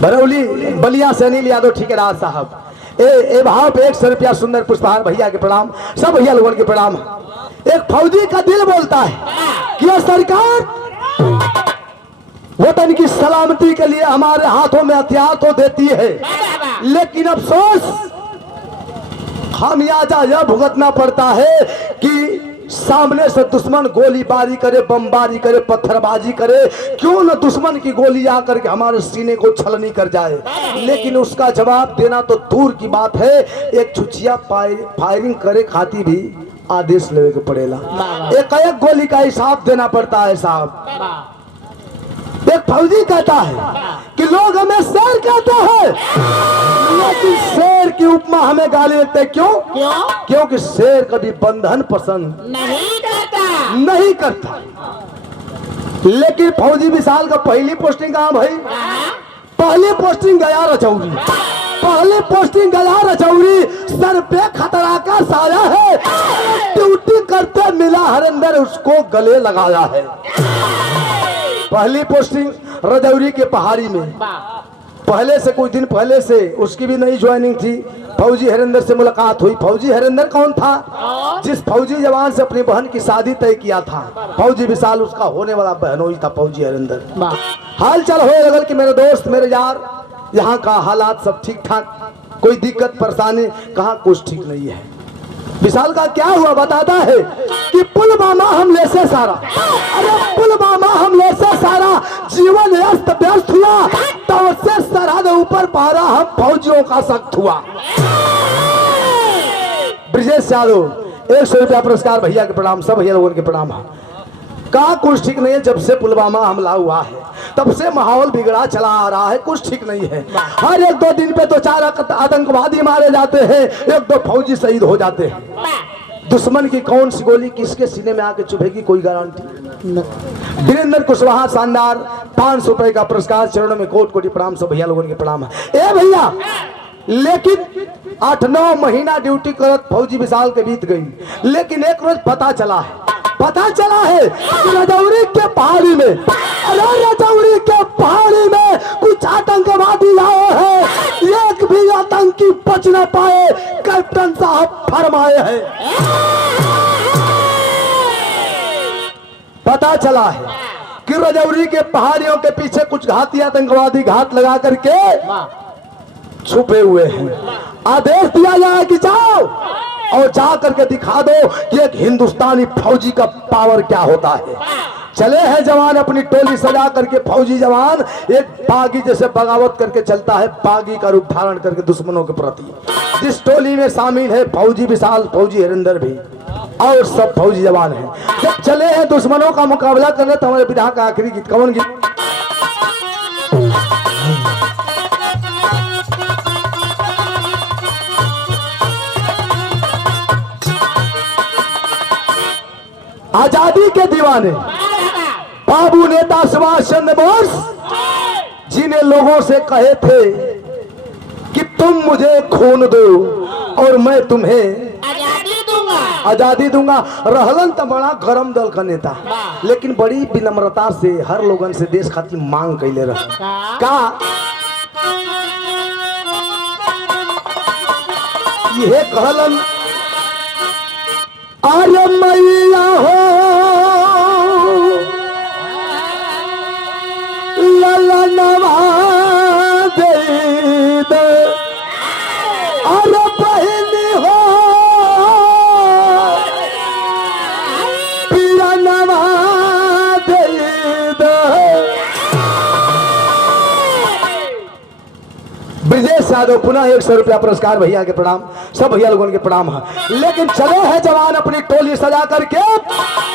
बरौली बलिया से अनिल यादव ठेकेदार साहब। ए भाव पे 100 रुपया सुंदर पुष्पहार भैया के प्रणाम, सब भैया लोगों के प्रणाम। एक फौजी का दिल बोलता है कि सरकार वतन की सलामती के लिए हमारे हाथों में हथियार तो देती है, लेकिन अफसोस खामियाजा यह भुगतना पड़ता है कि सामने से दुश्मन गोलीबारी करे, बमबारी करे, पत्थरबाजी करे, क्यों न दुश्मन की गोली आकर के हमारे सीने को छलनी कर जाए, लेकिन उसका जवाब देना तो दूर की बात है। एक छुचिया फायरिंग करे खाती भी आदेश लेवे के पड़ेला, एक गोली का हिसाब देना पड़ता है साहब। एक फौजी कहता है कि लोग हमें शेर कहते हैं, लेकिन शेर की उपमा हमें गाली देते क्यों? क्योंकि शेर कभी बंधन पसंद नहीं करता। लेकिन फौजी विशाल का पहली पोस्टिंग कहाँ भाई? पहली पोस्टिंग गया रजौरी, पहली पोस्टिंग गया रजौरी, सर पे खतरा का साया है, ड्यूटी करते मिला हरिंदर उसको गले लगाया है। पहली पोस्टिंग रजौरी के पहाड़ी में, पहले से कुछ दिन पहले से उसकी भी नई ज्वाइनिंग थी। फौजी हरिंदर से मुलाकात हुई। फौजी हरिंदर कौन था? जिस फौजी जवान से अपनी बहन की शादी तय किया था। फौजी विशाल उसका होने वाला बहनोई था फौजी हरिंदर। हाल चाल हो लगल कि मेरे दोस्त मेरे यार यहाँ का हालात सब ठीक ठाक, कोई दिक्कत परेशानी कहाँ कुछ ठीक नहीं है। विशाल का क्या हुआ बताता है कि पुलवामा हमले से सारा, अरे पुलवामा हमले से सारा जीवन अस्त व्यस्त हुआ, तो से सरहद ऊपर पारा हम फौजियों का सख्त हुआ। ब्रिजेश यादव 100 रुपया पुरस्कार भैया के प्रणाम, सब भैया लोगों के प्रणाम। का कुछ ठीक नहीं है, जब से पुलवामा हमला हुआ है तब से माहौल बिगड़ा चला आ रहा है, कुछ ठीक नहीं है। हर 1-2 दिन पे तो 4 आतंकवादी मारे जाते हैं, 1-2 फौजी शहीद हो जाते हैं। दुश्मन की कौन सी गोली किसके सीने में आके चुभेगी कोई गारंटी नहीं। वीरेंद्र कुशवाहा शानदार 500 रुपए का पुरस्कार, चरणों में कोटि कोटि प्रणाम, सब भैया लोगों के प्रणाम है। ए भैया, लेकिन 8-9 महीना ड्यूटी करत फौजी विशाल के बीत गई, लेकिन एक रोज पता चला है कि रजौरी के पहाड़ी में, अरे रजौरी के पहाड़ी में कुछ आतंकवादी आए हैं, एक भी आतंकी बच न पाए, कैप्टन साहब फरमाए हैं। पता चला है कि रजौरी के पहाड़ियों के पीछे कुछ घाती आतंकवादी घात लगा करके छुपे हुए हैं। आदेश दिया जाए कि जाओ और जा करके दिखा दो कि एक हिंदुस्तानी फौजी का पावर क्या होता है। चले हैं जवान अपनी टोली सजा करके, फौजी जवान एक बागी जैसे बगावत करके चलता है, बागी का रूप धारण करके दुश्मनों के प्रति। जिस टोली में शामिल है फौजी विशाल, फौजी हरिंदर भी, और सब फौजी जवान हैं। जब चले हैं दुश्मनों का मुकाबला करने, तो हमारे विधा का आखिरी गीत कौन गीत? आजादी के दीवाने बाबू नेता सुभाष चंद्र बोस, जिन्हें लोगों से कहे थे कि तुम मुझे खून दो और मैं तुम्हें आजादी दूंगा। आजादी दूंगा। रहलन तो बड़ा गरम दल का नेता, लेकिन बड़ी विनम्रता से हर लोगन से देश खातिर मांग कैले रह का ये कहलन, अरे मैया हो ललनवा दे दे, अरे बहनी हो पियनवा दे दे। ब्रजेश यादव पुनः 100 रुपया पुरस्कार। भैया के प्रणाम, सब भैया लोगों के प्रणाम है। लेकिन चले हैं जवान अपनी टोली सजा करके,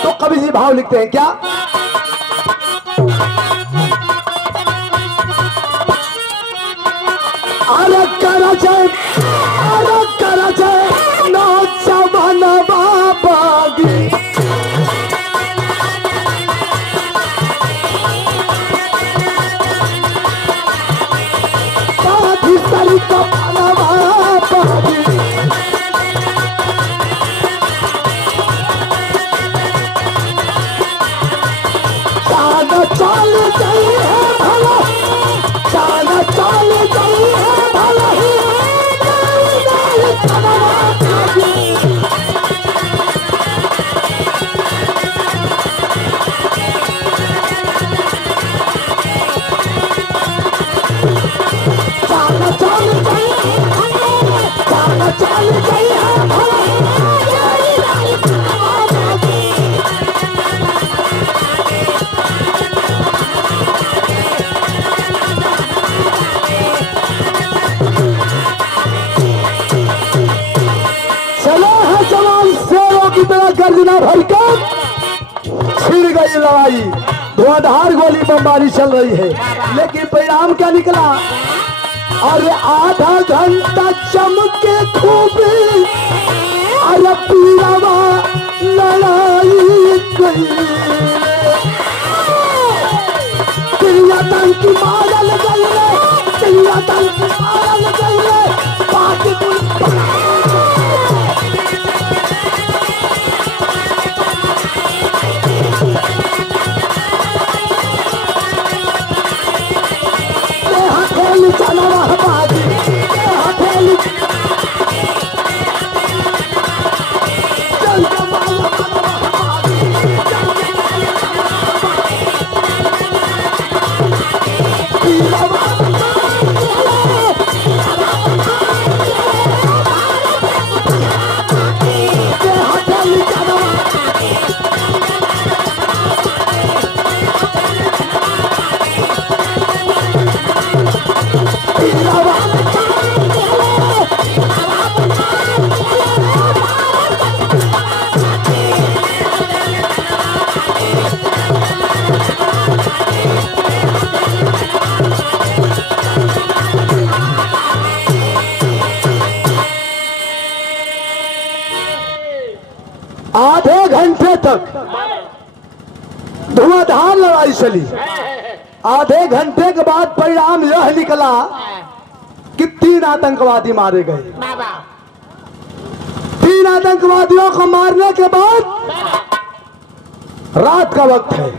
तो कवि जी भाव लिखते हैं क्या, अरे कर जय नो जवान बाबागी, सरी का बाबागी, चाल गई है भला, चाल गई है भला ही, चाल गई है भला गर्जना भरकर छिड़ गई लड़ाई, धुआंधार गोली बमबारी चल रही है, लेकिन परिणाम क्या निकला, अरे आधा घंटा चमके खूबी, अरे पीरावा लड़ाई गई, चिड़िया टंकी मारल गई, चिड़िया टंकी मारल गई, बाकी आधे घंटे तक धुआंधार लड़ाई चली। आधे घंटे के बाद परिणाम यह निकला कि 3 आतंकवादी मारे गए। 3 आतंकवादियों को मारने के बाद रात का वक्त है,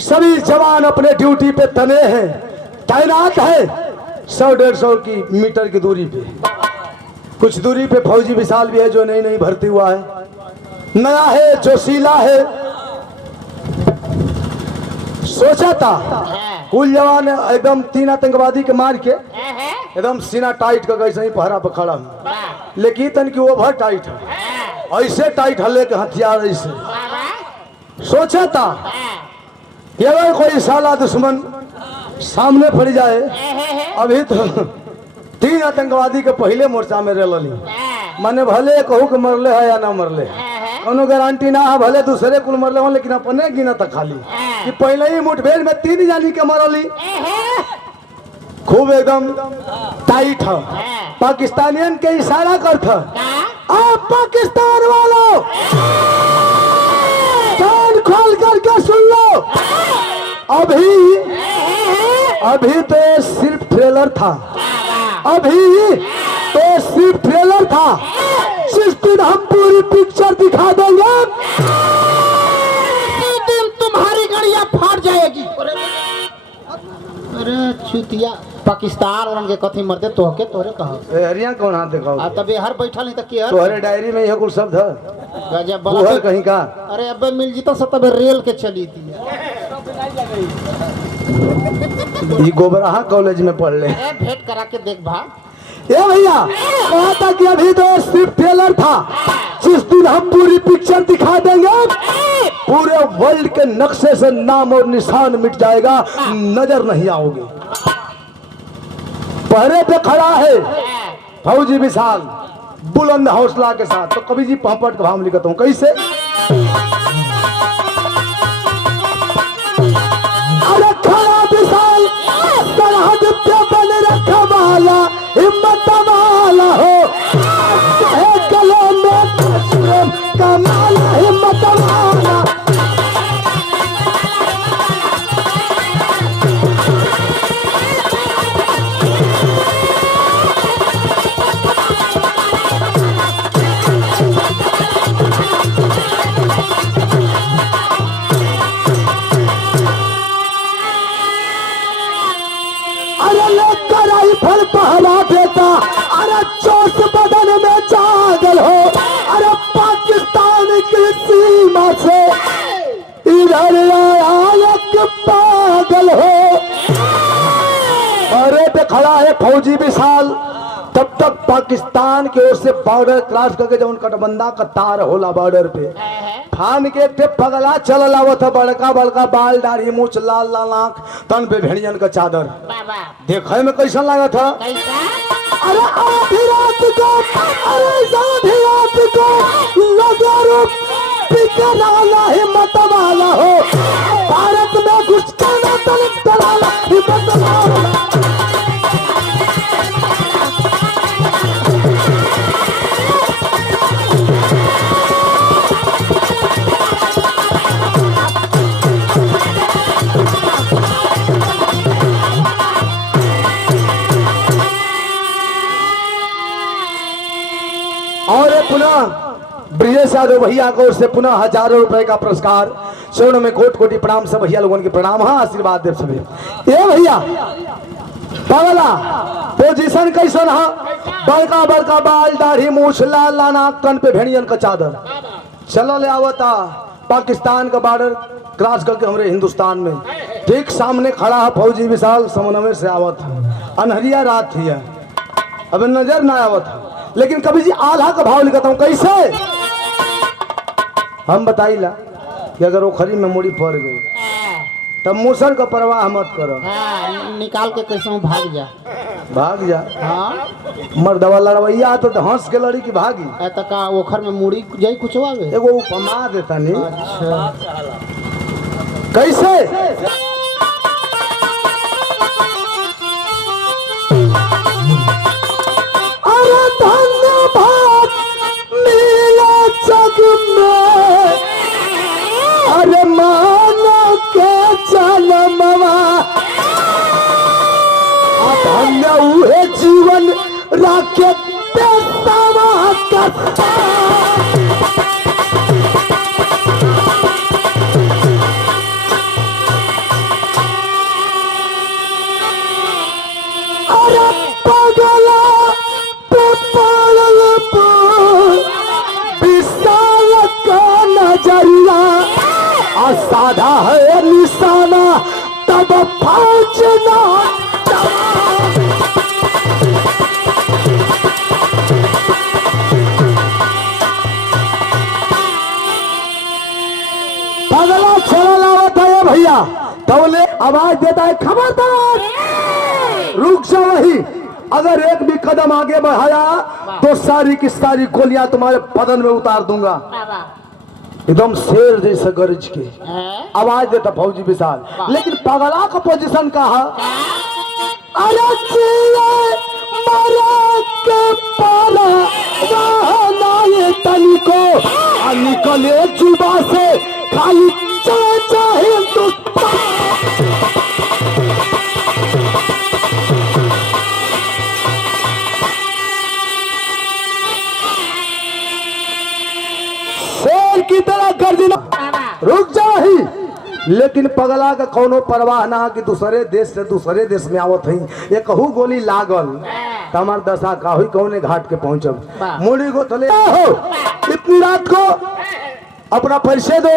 सभी जवान अपने ड्यूटी पे तने हैं, तैनात है 100-150 की मीटर की दूरी पे। कुछ दूरी पे फौजी विशाल भी है जो नई भर्ती हुआ है, नया है, जोशीला है। सोचा था कुल जवान एकदम 3 आतंकवादी के मार के एकदम सीना टाइट कर ऐसे ही पहरा पर खड़ा हूँ, लेकिन तन की ओवर टाइट है, ऐसे टाइट हल्ले के हथियार ऐसे। सोचा था कि अगर कोई साला दुश्मन सामने पड़ जाए, अभी तो 3 आतंकवादी के पहले मोर्चा में रही, माने भले कहू के मरले है या ना मरले, कोनो गारंटी ना है, भले दूसरे कुल मरले हो, लेकिन अपने गिना तक खाली कि पहले ही मुठभेड़ में 3 जानी के मरली, खूब एकदम टाइट है। पाकिस्तानियन के इशारा करता, आप पाकिस्तान वालों कान खोल करके सुन लो, अभी तो सिर्फ ट्रेलर था, अभी तो सिर्फ ट्रेलर था, जिस दिन हम पूरी पिक्चर दिखा देंगे उसी दिन तुम्हारी गड़िया फाट जाएगी। अरे चुतिया पाकिस्तान और के कथी मरते तोहके तोरे कहो हरिया कौन हाथ देखो आ तबे हर बैठल नहीं त के तोहरे डायरी में यह कुल शब्द है गजब बुहर बला कहीं का। अरे अबे मिल जीता सब तबे रेल के चली थी ये गोबराहा कॉलेज में पढ़ ले। अरे भेंट करा के देख भा ए भैया कहा था कि अभी तो सिर्फ ट्रेलर था, जिस दिन हम पूरी पिक्चर दिखा देंगे पूरे वर्ल्ड के नक्शे से नाम और निशान मिट जाएगा, नजर नहीं आओगे। पहरे पे खड़ा है फौजी विशाल बुलंद हौसला के साथ। तो कवि जी पापड़ का भाव लिखता हूँ कैसे। अरे खड़ा विशाल सरहद पे बन रखा वाला हिम्मत वाला हो, चाहे गले में दुश्मन का माला हिम्मत वाला। अरे लेकर आई फल पहला बेटा, अरे चोट बदन में जागल हो, अरे पाकिस्तान की सीमा से इधर आया एक पागल हो। अरे पे खड़ा है फौजी विशाल, तब तक पाकिस्तान की ओर से बॉर्डर क्रॉस करके जब कटबंदा का तार होला बॉर्डर पे फान के टे पगला चल आवत है, बड़का बड़का बाल दाढ़ी मूछ लाल लाल आंख, तन पे भेड़ियन का चादर। बाबा देखे में कैसा लगा था। कैसा अरे आधी रात को, अरे आधी रात को लगा रो पिकर वाला हिम्मत वाला हो, भारत में घुस के ना तलब दलाला हिम्मत वाला। और पुनः ब्रिजेश यादव भैया को ओर से पुनः हजारों रुपए का पुरस्कार, स्वर्ण में कोट कोटि प्रणाम सब भैया लोगों के प्रणाम। हाँ आशीर्वाद देव सभी। ए भैया पगला पोजीशन कैसन है, बड़का बड़का बाल दाढ़ी मूछ लाल लाना तन पे भेड़ियन का चादर, चलो ले आवता पाकिस्तान का बॉर्डर क्रॉस करके हमारे हिंदुस्तान में। ठीक सामने खड़ा है फौजी विशाल, समन्वय से आवत, अनहरिया रात थी, अब नजर ना आवत। लेकिन कभी जी आल्हा का भाव लिखता हूँ कैसे। हम बताइला कि अगर वो खरी में मुड़ी पड़ गई तब मूसर का परवाह मत करो, हाँ निकाल के कैसे भाग जा भाग जा। हाँ मर्दवा लड़वैया तो हंस के लड़ी की भागी, ए त का ओखर में मुड़ी जाई कुछ आवे एगो उपमा देता नहीं। अच्छा कैसे अरे धन्यवाद मिला जग में, अरे मानो के जन्मवा, धन्य हुए जीवन राखे पेशवा करता। अरे पगला पे पड़ल विशाल का नजरिया, साधा है निशाना तब फौज ना पगला चला लावत है भैया, तौले आवाज देता है खबरदार रुक जा वही, अगर एक भी कदम आगे बढ़ाया तो सारी की सारी गोलियां तुम्हारे बदन में उतार दूंगा। बाबा एकदम शेर जैसे गरज के हैं? आवाज देता फौजी विशाल। लेकिन पगला का पोजीशन कहा, अरे जिए मरे के पारा रहना ये तनिको, निकले जुबा से खाली चाहे हिंदुस्तान। शेर की तरह गर्जना, रुक जा ही। लेकिन पगला का कोनो परवाह ना कि दूसरे देश से दूसरे देश में आवत हई, ये कहू गोली लागल त हमार दशा का हुई, कौने घाट के पहुंचब। मुड़ी को तले हो इतनी रात को अपना परिचय दो।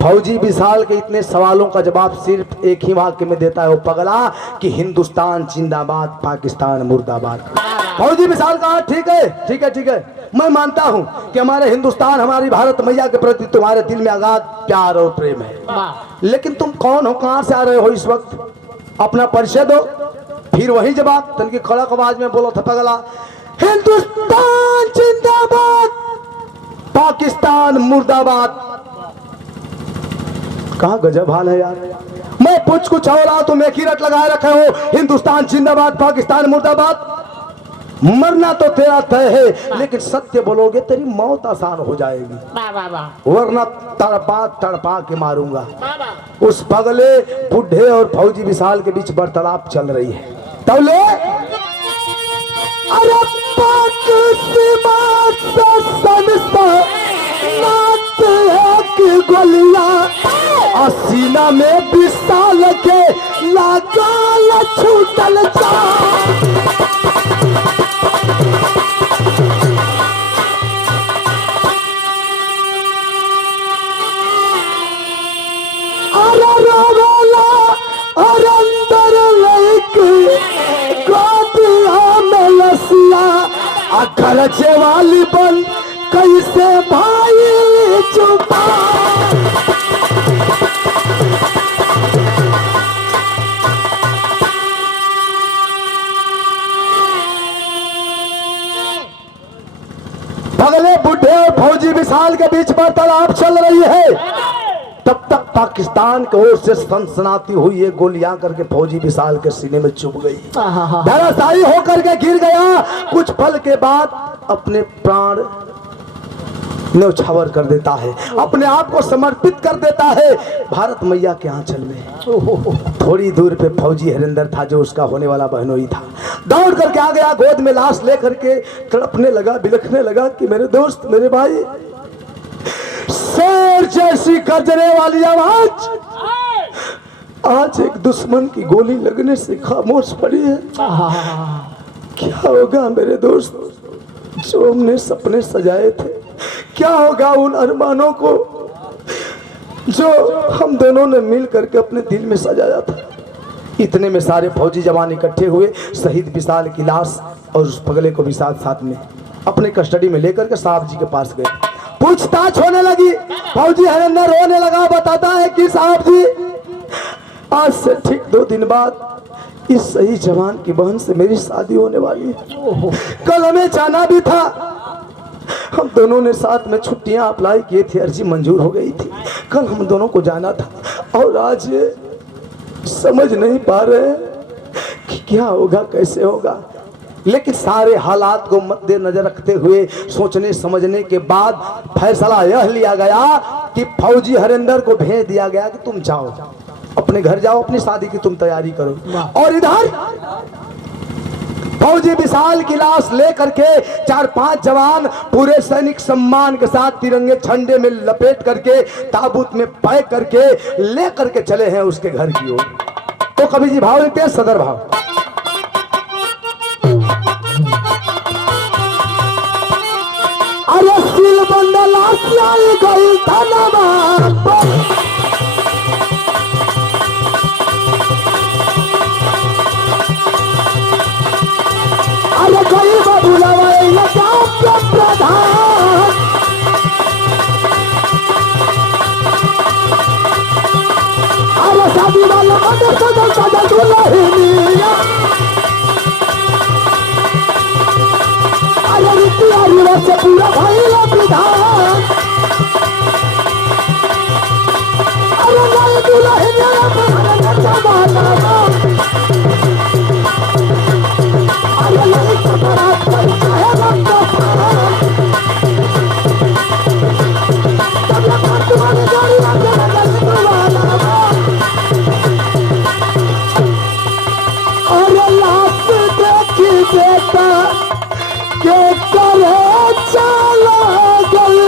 फौजी विशाल के इतने सवालों का जवाब सिर्फ एक ही वाक्य में देता है वो पगला कि हिंदुस्तान जिंदाबाद, पाकिस्तान मुर्दाबाद। फौजी विशाल कहा ठीक है ठीक है ठीक है, मैं मानता हूं कि हमारे हिंदुस्तान, हमारी भारत मैया के प्रति तुम्हारे दिल में अगाध प्यार और प्रेम है, लेकिन तुम कौन हो, कहां से आ रहे हो इस वक्त, अपना परिचय दो। फिर वही जवाब तन की कड़क आवाज में बोला था पगला, हिंदुस्तान जिंदाबाद, पाकिस्तान मुर्दाबाद। कहा गजब हाल है यार, मैं पूछ कुछ और रहा तुम एक ही रट लगाए रखे हो, हिंदुस्तान जिंदाबाद पाकिस्तान मुर्दाबाद। मरना तो तेरा तय है, लेकिन सत्य बोलोगे तेरी मौत आसान हो जाएगी, वरना तड़पा तड़पा के मारूंगा। उस पगले बुढ़े और फौजी विशाल के बीच वार्तालाप चल रही है। तब ले अरे सीना में विशाल के लगा छूटल जा। अरे रोला और अंदर लेके गोदिया में लसिया, खर्चे वाली बन कैसे भाई चुपा। पगले बुढ़े और फौजी विशाल के बीच वार्तालाप चल रही है। तब तक पाकिस्तान की ओर से सनसनाती हुई एक गोली आकर के फौजी विशाल के सीने में चुभ गई, धराशायी होकर के गिर गया। कुछ पल के बाद अपने प्राण न्यौछावर कर देता है, अपने आप को समर्पित कर देता है भारत मैया के आंचल में। थोड़ी दूर पे फौजी हरिंदर था जो उसका होने वाला बहनोई था, दौड़ करके आ गया, गोद में लाश लेकर के तड़पने लगा, बिलखने लगा कि मेरे दोस्त, मेरे भाई। शेर जैसी गरजने वाली आवाज आज एक दुश्मन की गोली लगने से खामोश पड़ी है। क्या होगा मेरे दोस्त जो हमने सपने सजाए थे, क्या होगा उन अरमानों को जो हम दोनों ने मिल करके अपने दिल में सजाया था। इतने में सारे फौजी जवान इकट्ठे हुए, शहीद विशाल की लाश और उस पगले को भी साथ साथ में अपने कस्टडी में लेकर के साहब जी के पास गए। पूछताछ होने लगी, फौजी हरिंदर रोने लगा, बताता है कि साहब जी आज से ठीक 2 दिन बाद इस सही जवान की बहन से मेरी शादी होने वाली है। कल हमें जाना भी था, हम दोनों ने साथ में छुट्टियां अप्लाई किए थे, अर्जी मंजूर हो गई थी। कल हम दोनों को जाना था और आज ये समझ नहीं पा रहे कि क्या होगा, कैसे होगा। लेकिन सारे हालात को मद्देनजर रखते हुए सोचने समझने के बाद फैसला यह लिया गया कि फौजी हरिंदर को भेज दिया गया कि तुम जाओ, अपने घर जाओ, अपनी शादी की तुम तैयारी करो। और इधर फौजी विशाल की लाश लेकर के 4-5 जवान पूरे सैनिक सम्मान के साथ तिरंगे झंडे में लपेट करके ताबूत में पैक करके लेकर के चले हैं उसके घर की ओर। तो कवि जी भाव लिखते हैं, सदर भाव। अरे सिलबंद लाश लाई गई धनबाद, अरे कोई बबुलावा के प्रधान, अरे शादी वाला मदर सदर सदर दुल्हनिया, अरे रितिया रिवाज से पूरा भइला विधान, अरे नई दुल्हनिया पर जमाना, के करे चला गल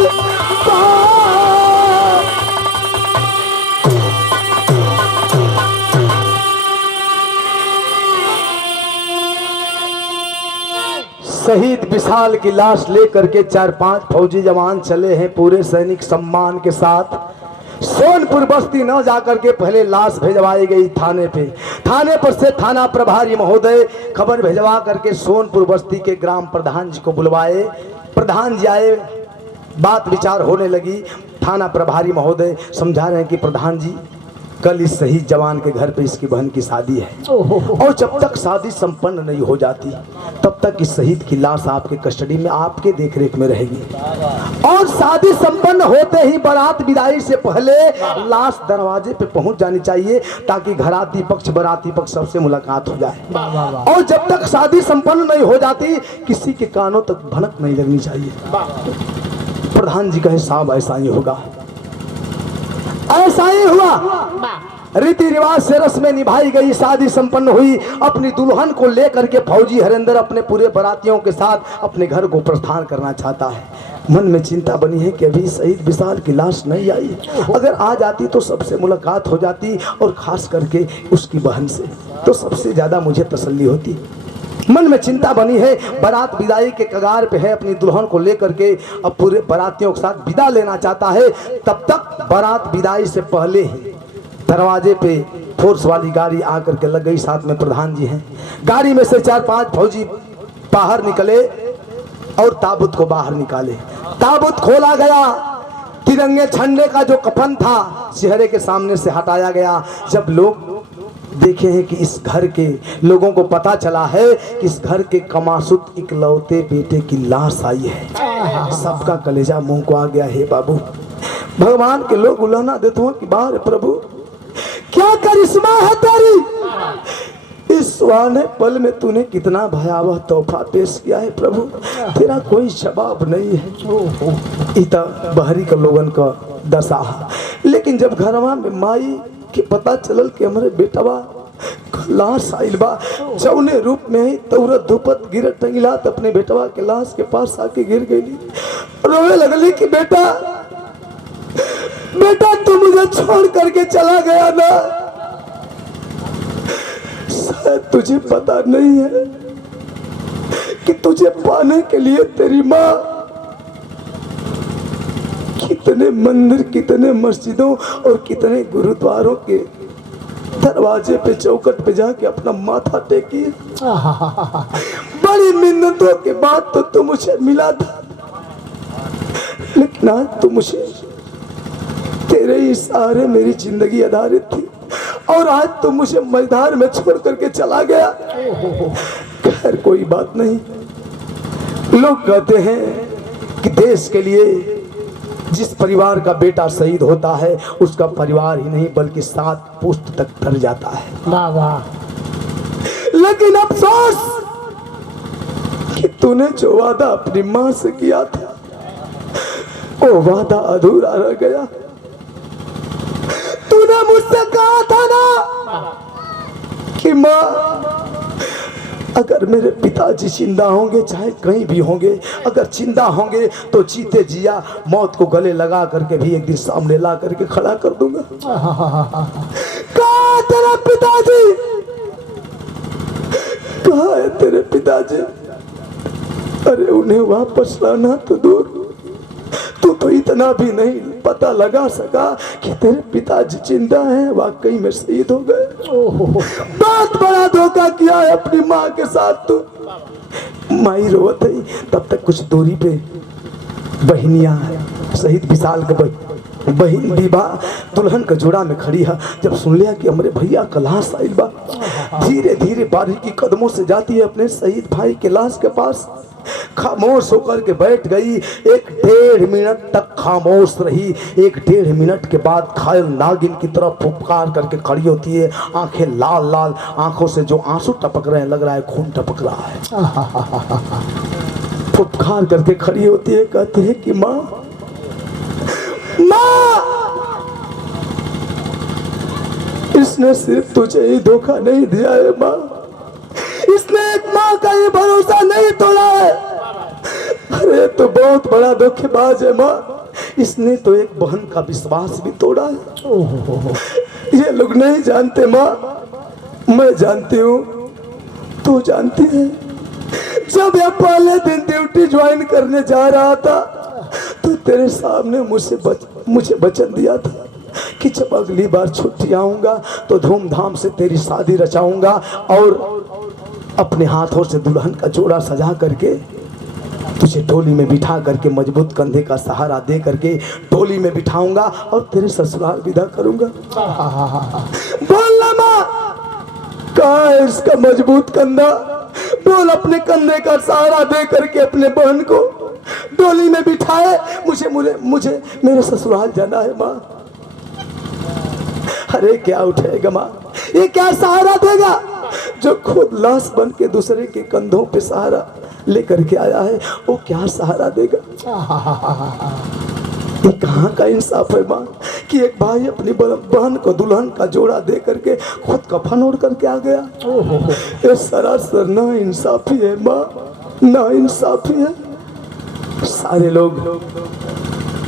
विशाल की लाश लेकर के 4-5 फौजी जवान चले हैं पूरे सैनिक सम्मान के साथ। सोनपुर बस्ती न जाकर के पहले लाश भेजवाई गई थाने पे। थाने पर से थाना प्रभारी महोदय खबर भेजवा करके सोनपुर बस्ती के ग्राम प्रधान जी को बुलवाए। प्रधान जी आए, बात विचार होने लगी। थाना प्रभारी महोदय समझा रहे हैं कि प्रधान जी कल इस शहीद जवान के घर पे इसकी बहन की शादी है और जब तक शादी संपन्न नहीं हो जाती तब तक इस शहीद की लाश आपके कस्टडी में, आपके देखरेख में रहेगी। और शादी संपन्न होते ही बारात विदाई से पहले लाश दरवाजे पे पहुंच जानी चाहिए ताकि घराती पक्ष बाराती पक्ष सबसे मुलाकात हो जाए। और जब तक शादी संपन्न नहीं हो जाती किसी के कानों तक भनक नहीं लगनी चाहिए। प्रधान जी कहे साहब ऐसा ही होगा। ऐसा ही हुआ। रीति रिवाज से रस्में निभाई गई, शादी संपन्न हुई। अपनी दुल्हन को लेकर के फौजी हरेंद्र अपने पूरे बारातियों के साथ अपने घर को प्रस्थान करना चाहता है। मन में चिंता बनी है कि अभी शहीद विशाल की लाश नहीं आई, अगर आ जाती तो सबसे मुलाकात हो जाती और खास करके उसकी बहन से तो सबसे ज्यादा मुझे तसल्ली होती। मन में चिंता बनी है। बारात विदाई के कगार पे है, अपनी दुल्हन को लेकर के अब पूरे बारातियों के साथ विदा लेना चाहता है। तब तक बारात विदाई से पहले ही दरवाजे पे फोर्स वाली गाड़ी आकर के लग गई। साथ में प्रधान जी हैं। गाड़ी में से 4-5 फौजी बाहर निकले और ताबूत को बाहर निकाले। ताबूत खोला गया। तिरंगे झंडे का जो कफन था चेहरे के सामने से हटाया गया। जब लोग देखे हैं कि इस घर के लोगों को पता चला है कि इस घर के कमासुत इकलौते बेटे की लाश आई है, सबका कलेजा मुंह को आ गया। हे बाबू, भगवान के लोग उलाना देते हो कि बाहर प्रभु क्या करिश्मा है तेरी। इस सुहाने पल में तूने कितना भयावह तोहफा पेश किया है प्रभु, तेरा कोई जवाब नहीं है। इता बहरी का लोगन का दशा। लेकिन जब घरवा में माई कि पता चलल कि हमारे बेटवा लाश आइल बा, जौने रूप में ही तौरत धुपत गिरत टंगिला अपने बेटवा के लाश के पास आके गिर गई। रोने लगली कि बेटा बेटा तू मुझे छोड़ करके चला गया ना, शायद तुझे पता नहीं है कि तुझे पाने के लिए तेरी माँ कितने मंदिर, कितने मस्जिदों और कितने गुरुद्वारों के दरवाजे पे चौकट पे जाके अपना माथा टेकी। बड़ी मिन्नतों के बाद तो तू मुझे मिला था, लेकिन आज तू मुझे, तेरे इशारे मेरी जिंदगी आधारित थी और आज तू मुझे मैदान में छोड़ करके चला गया। खैर कोई बात नहीं। लोग कहते हैं कि देश के लिए जिस परिवार का बेटा शहीद होता है उसका परिवार ही नहीं बल्कि 7 पुश्त तक तर जाता है। वाह वाह। लेकिन अफसोस कि तूने जो वादा अपनी माँ से किया था वो वादा अधूरा रह गया। तूने मुझसे कहा था ना कि माँ अगर मेरे पिताजी जिंदा होंगे चाहे कहीं भी होंगे, अगर जिंदा होंगे तो जीते जिया मौत को गले लगा करके भी एक दिन सामने ला करके खड़ा कर दूंगा। कहाँ तेरे पिताजी, कहाँ है तेरे पिताजी? अरे उन्हें वापस लाना तो दूर, तू तो इतना भी नहीं पता लगा सका कि तेरे पिताजी जिंदा हैं, वाकई में शहीद हो गए। बहुत बड़ा धोखा किया है अपनी माँ के साथ तू। माई रोवत है। तब तक कुछ दूरी पे बहनियां शहीद विशाल के बहन विवाह दुल्हन का जोड़ा में खड़ी है। जब सुन लिया कि हमारे भैया का लाश आइल बा, धीरे धीरे बारीकी कदमों से जाती है अपने शहीद भाई के लाश के पास, खामोश होकर के बैठ गई। 1-1.5 मिनट तक खामोश रही। 1-1.5 मिनट के बाद घायल नागिन की तरफ फुफकार करके खड़ी होती है। आंखें लाल लाल, आंखों से जो आंसू टपक रहे हैं लग रहा है खून टपक रहा है। फुफकार करके खड़ी होती है, कहती है कि माँ माँ, इसने सिर्फ तुझे ही धोखा नहीं दिया है माँ, इसने एक माँ का ये भरोसा नहीं तोड़ा है। अरे तो बहुत बड़ा धोखेबाज है माँ, इसने तो एक बहन का विश्वास भी तोड़ा है। ये लोग नहीं जानते माँ, मैं जानती हूँ, तू जानती है। जब मैं पहले दिन ड्यूटी ज्वाइन करने जा रहा था तो तेरे सामने मुझे वचन दिया था कि जब अगली बार छुट्टी आऊंगा तो धूमधाम से तेरी शादी रचाऊंगा और अपने हाथों से दुल्हन का जोड़ा सजा करके तुझे डोली में बिठा करके मजबूत कंधे का सहारा दे करके डोली में बिठाऊंगा और तेरे ससुराल विदा करूंगा। बोल माँ, कहाँ है इसका मजबूत कंधा? बोल, अपने कंधे का सहारा दे करके अपने बहन को डोली में बिठाए, मुझे मेरे ससुराल जाना है माँ। अरे क्या उठेगा माँ, ये क्या सहारा देगा? जो खुद लाश बन के दूसरे के कंधों पे सहारा लेकर के आया है, वो क्या सहारा देगा? ये कहाँ का इंसाफ है माँ कि एक भाई अपनी बहन को दुल्हन का जोड़ा दे करके खुद कफन ओढ़ करके आ गया। ये सरासर ना इंसाफी है माँ, ना इंसाफी है। सारे लोग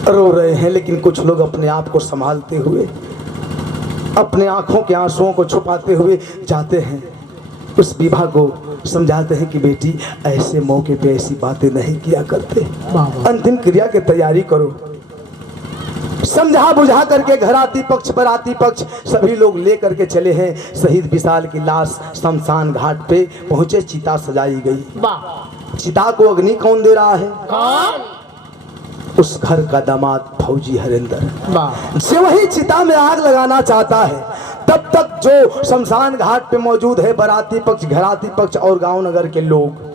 रो रहे हैं, लेकिन कुछ लोग अपने आप को संभालते हुए, अपने आंखों के आंसुओं को छुपाते हुए जाते हैं, उस विवाह को समझाते हैं कि बेटी ऐसे मौके पे ऐसी बातें नहीं किया करते, अंतिम क्रिया की तैयारी करो। समझा बुझा करके घराती पक्ष बराती पक्ष सभी लोग ले करके चले हैं। शहीद विशाल की लाश शमशान घाट पे पहुंचे, चिता सजाई गई। चिता को अग्नि कौन दे रहा है? उस घर का दामाद फौजी हरिंदर। जो वही चिता में आग लगाना चाहता है, तब तक जो शमशान घाट पे मौजूद है बराती पक्ष, घराती पक्ष और गांव नगर के लोग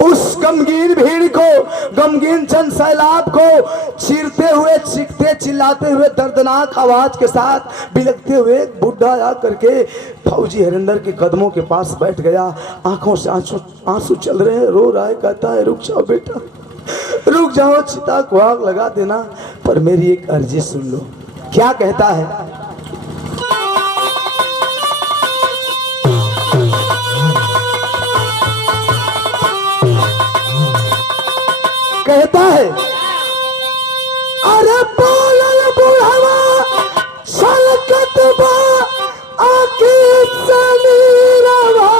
उस गमगीन भीड़ को, गमगीन जन सैलाब को चीरते हुए, चीखते चिल्लाते हुए, दर्दनाक आवाज के साथ बिलखते हुए बुढ़ा आ करके फौजी हरिंदर के कदमों के पास बैठ गया। आंखों से आंसू चल रहे हैं, रो रहा है, कहता है रुक जाओ बेटा, रुक जाओ, चिता को आग लगा देना, पर मेरी एक अर्जी सुन लो। क्या कहता है? कहता है, अरे बोलल बुढ़ावा सलकत बा आके सनीरवा,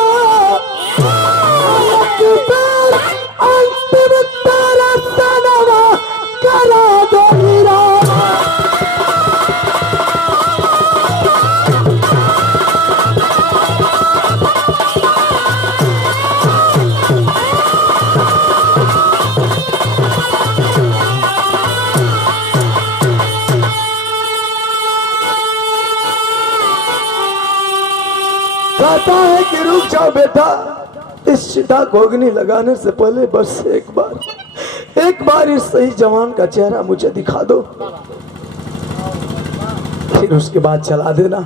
अकबर अंतिम तेरा सनवा करा दो हीरावा। कहता है कि रुक जाओ बेटा, इस चिता को अग्नि लगाने से पहले बस एक बार इस सही जवान का चेहरा मुझे दिखा दो, फिर उसके बाद चला देना।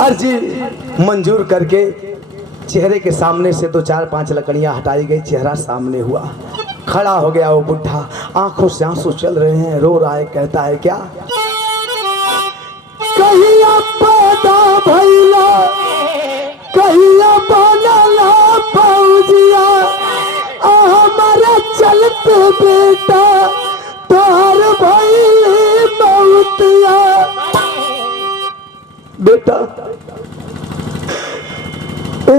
अर्जी मंजूर करके चेहरे के सामने से 2-4-5 लकड़ियां हटाई गई, चेहरा सामने हुआ, खड़ा हो गया वो बुढ़ा, आंखों से आंसू चल रहे हैं, रो रहा है। कहता है क्या? कहिया पैदा भइला, कहिया बनला फौजिया, हमारा चलते बेटा तोहर भइली मौतिया। बेटा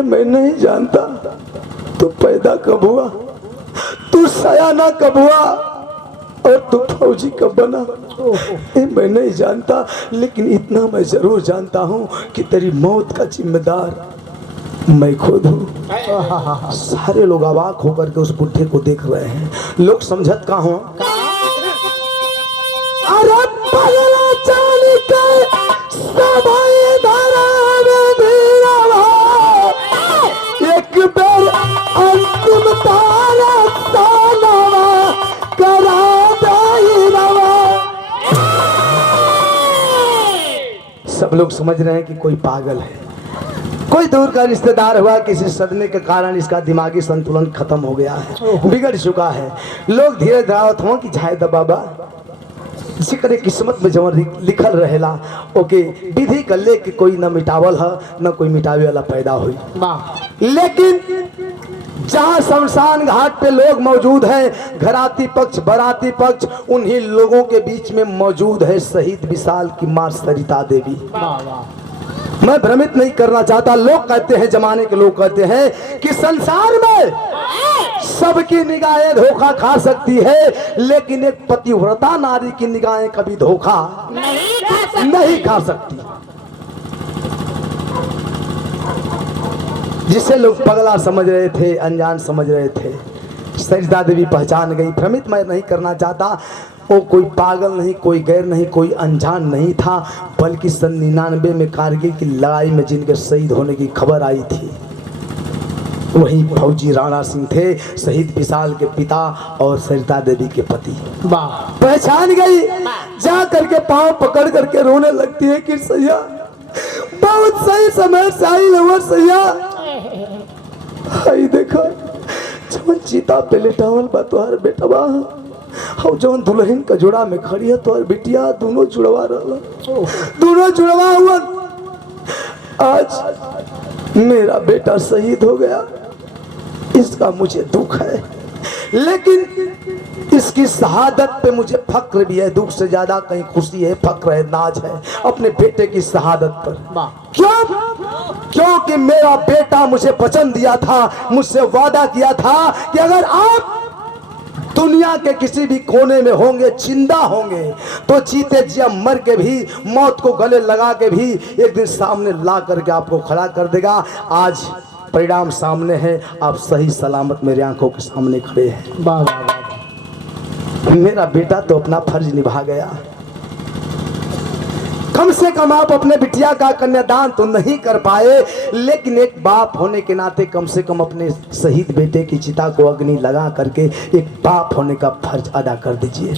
मैं नहीं जानता तू पैदा कब हुआ, तू सयाना कब हुआ और तू फौजी कब बना, मैं नहीं जानता, लेकिन इतना मैं जरूर जानता हूँ कि तेरी मौत का जिम्मेदार मैं खुद हूँ। सारे लोग अवाक होकर के उस बुढ़े को देख रहे हैं। लोग समझत का हो, अरे पगला चाली के सभाई धरा में धीरवा, एक बेर अंतिम तारा तानवा करा दईरवा। सब लोग समझ रहे हैं कि कोई पागल है, कोई दूर का रिश्तेदार हुआ, किसी सदमे के कारण इसका दिमागी संतुलन खत्म हो गया है, बिगड़ चुका है। लोग धीरे धरावत हो कि झाय द बाबा, जिक्र किस्मत में जवन लिखल रहेला ओके विधि कर ले कि कोई न मिटावल है न कोई मिटावे वाला पैदा हुई। लेकिन जहाँ शमशान घाट पे लोग मौजूद हैं, घराती पक्ष बराती पक्ष, उन्हीं लोगों के बीच में मौजूद है शहीद विशाल की मां सरिता देवी। मैं भ्रमित नहीं करना चाहता, लोग कहते हैं, जमाने के लोग कहते हैं कि संसार में सबकी निगाहें धोखा खा सकती है, लेकिन एक पतिव्रता नारी की निगाहें कभी धोखा नहीं खा सकती। जिसे लोग पगला समझ रहे थे, अनजान समझ रहे थे, सरिता देवी पहचान गई। भ्रमित मैं नहीं करना चाहता, वो कोई पागल नहीं, कोई गैर नहीं, कोई अनजान नहीं था, बल्कि सन 99 में कारगिल की लड़ाई में जिनके शहीद होने की खबर आई थी, वही फौजी राणा सिंह थे, शहीद विशाल के पिता और सरिता देवी के पति। पहचान गई, जा करके पांव पकड़ करके रोने लगती है कि सैया बहुत सही समय से आई लवर सैया। आई देखा जवन चिता पे लेटावल बा तोहर बेटवा, और जवन दुल्हन का जोड़ा में खड़ी है तोहर बिटिया, दोनों जुड़वा रहा, दोनों जुड़वा हुआ। आज मेरा बेटा शहीद हो गया, इसका मुझे दुख है, लेकिन इसकी शहादत पे मुझे फक्र भी है। दुख से ज्यादा कहीं खुशी है, फक्र है, नाज है अपने बेटे की शहादत पर। क्यों? क्योंकि मेरा बेटा मुझे वचन दिया था, मुझसे वादा किया था कि अगर आप दुनिया के किसी भी कोने में होंगे, जिंदा होंगे, तो जीते जी मर के भी, मौत को गले लगा के भी एक दिन सामने ला करके आपको खड़ा कर देगा। आज परिणाम सामने है, आप सही सलामत मेरी आंखों के सामने खड़े हैं। वाह वाह वाह। मेरा बेटा तो अपना फर्ज निभा गया, कम से कम आप अपने बिटिया का कन्यादान तो नहीं कर पाए, लेकिन एक बाप होने के नाते कम से कम अपने शहीद बेटे की चिता को अग्नि लगा करके एक बाप होने का फर्ज अदा कर दीजिए।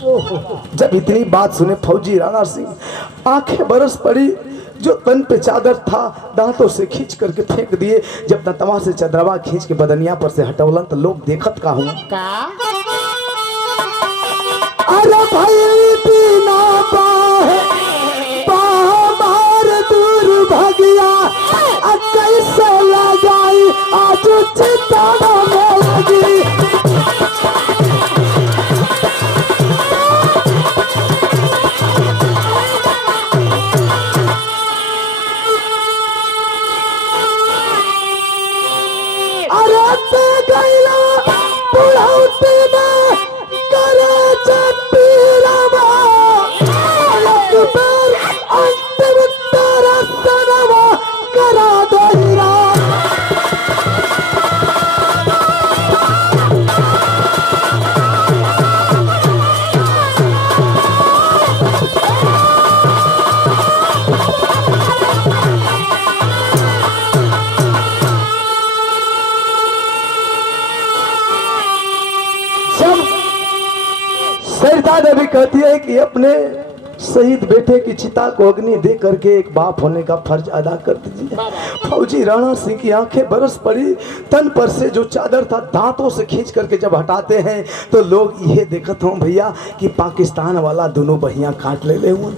जब इतनी बात सुने फौजी राणा सिंह आंखें बरस पड़ी, जो तन पे चादर था दांतों से खींच करके फेंक दिए। जब तवा से चदरवा खींच के बदनिया पर से हटवलन तो लोग देखत का हुआ, अरे भाई बिना बाहे बाहर दूर भगिया, कैसे लगाई आज चिता में लगी। सरिता देवी कहती है कि अपने शहीद बेटे की चिता को अग्नि दे करके एक बाप होने का फर्ज अदा कर दीजिए। फौजी राणा सिंह की आंखें बरस पड़ी, तन पर से जो चादर था दांतों से खींच करके जब हटाते हैं तो लोग ये देखत हो भैया कि पाकिस्तान वाला दोनों बहिया काट ले हुए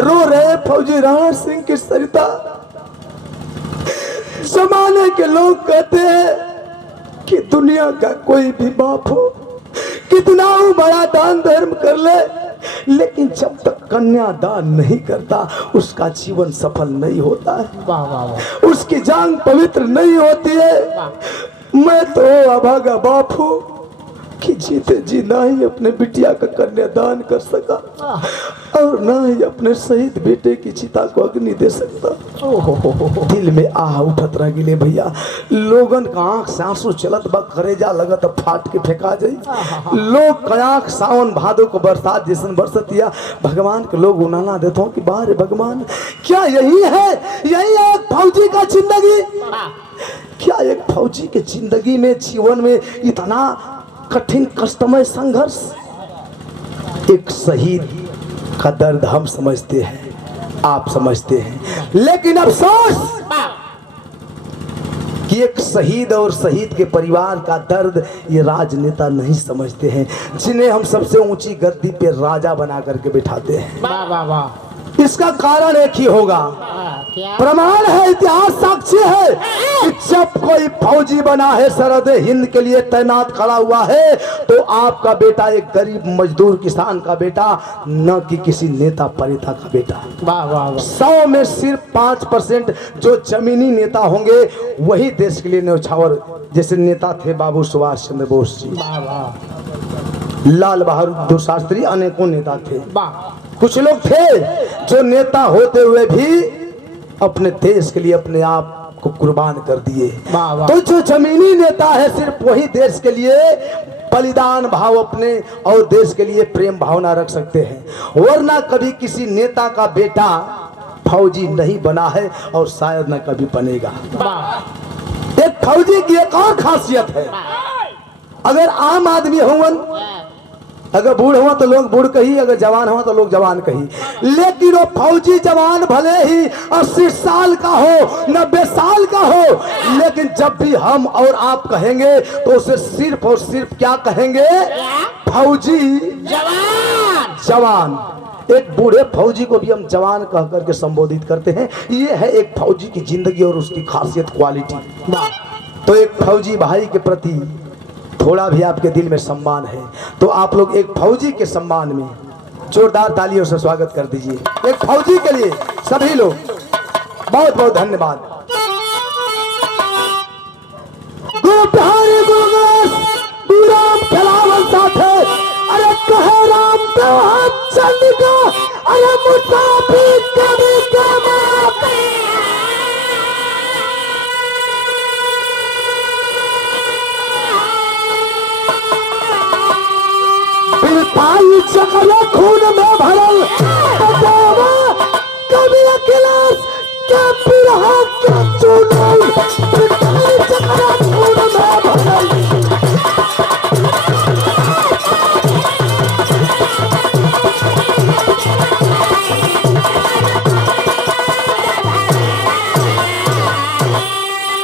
रो रहे फौजी राणा सिंह की सरिता। जमाने के लोग कहते हैं कि दुनिया का कोई भी बाप हो, कितना बड़ा दान धर्म कर ले, लेकिन जब तक कन्यादान नहीं करता उसका जीवन सफल नहीं होता है। वाह वाह वाह। उसकी जान पवित्र नहीं होती है। मैं तो अभागा बाप हूँ कि जीते जी ना ही अपने बिटिया का कन्यादान कर सका और ना ही अपने शहीद बेटे की चिता को अग्नि दे सकता। दिल में आह उठत रह गिले भैया। लोगन का आंख से आंसू चलत बा, करेजा लगत फाट के फेंका जाई। लोग का आंख सावन भादो को बरसात जैसन बरसतिया। भगवान के लोग उनाना देते हो कि बाहर भगवान, क्या यही है, यही है एक फौजी का जिंदगी? क्या एक फौजी के जिंदगी में, जीवन में इतना कठिन कष्टमय संघर्ष? एक शहीद का दर्द हम समझते हैं, आप समझते हैं, लेकिन अफसोस कि एक शहीद और शहीद के परिवार का दर्द ये राजनेता नहीं समझते हैं, जिन्हें हम सबसे ऊंची गद्दी पे राजा बना करके बिठाते हैं। वाह वाह वाह। इसका कारण एक ही होगा। क्या प्रमाण है, इतिहास साक्षी है कि जब कोई फौजी बना है, सरहद हिंद के लिए तैनात खड़ा हुआ है, तो आपका बेटा एक गरीब मजदूर किसान का बेटा, न कि किसी नेता परिता का बेटा। वाह वाह वाह 100 में सिर्फ 5% जो जमीनी नेता होंगे वही देश के लिए न्यौछावर, जैसे नेता थे बाबू सुभाष चंद्र बोस जी, वाह वाह लाल बहादुर शास्त्री, अनेकों नेता थे। वाह कुछ लोग थे जो नेता होते हुए भी अपने देश के लिए अपने आप को कुर्बान कर दिए। वाह वाह तो जो जमीनी नेता है सिर्फ वही देश के लिए बलिदान भाव अपने और देश के लिए प्रेम भावना रख सकते हैं, वरना कभी किसी नेता का बेटा फौजी नहीं बना है और शायद न कभी बनेगा। वाह एक फौजी की एक और खासियत है, अगर आम आदमी होवन, अगर बूढ़ हुआ तो लोग बूढ़ कही, अगर जवान हुआ तो लोग जवान कही, लेकिन वो फौजी जवान भले ही 80 साल का हो, 90 साल का हो, लेकिन जब भी हम और आप कहेंगे तो उसे सिर्फ और सिर्फ क्या कहेंगे? फौजी जवान। जवान। एक बूढ़े फौजी को भी हम जवान कह करके संबोधित करते हैं। ये है एक फौजी की जिंदगी और उसकी खासियत, क्वालिटी। तो एक फौजी भाई के प्रति थोड़ा भी आपके दिल में सम्मान है तो आप लोग एक फौजी के सम्मान में जोरदार तालियों से स्वागत कर दीजिए। एक फौजी के लिए सभी लोग बहुत बहुत धन्यवाद। राम खिलावन साथे, अरे कहे राम चंद का, अरे मुसाफिर कभी पाई चक्र खून में भरल बतावा, कभी अखिलेश के बिरहा के चुनल चक्र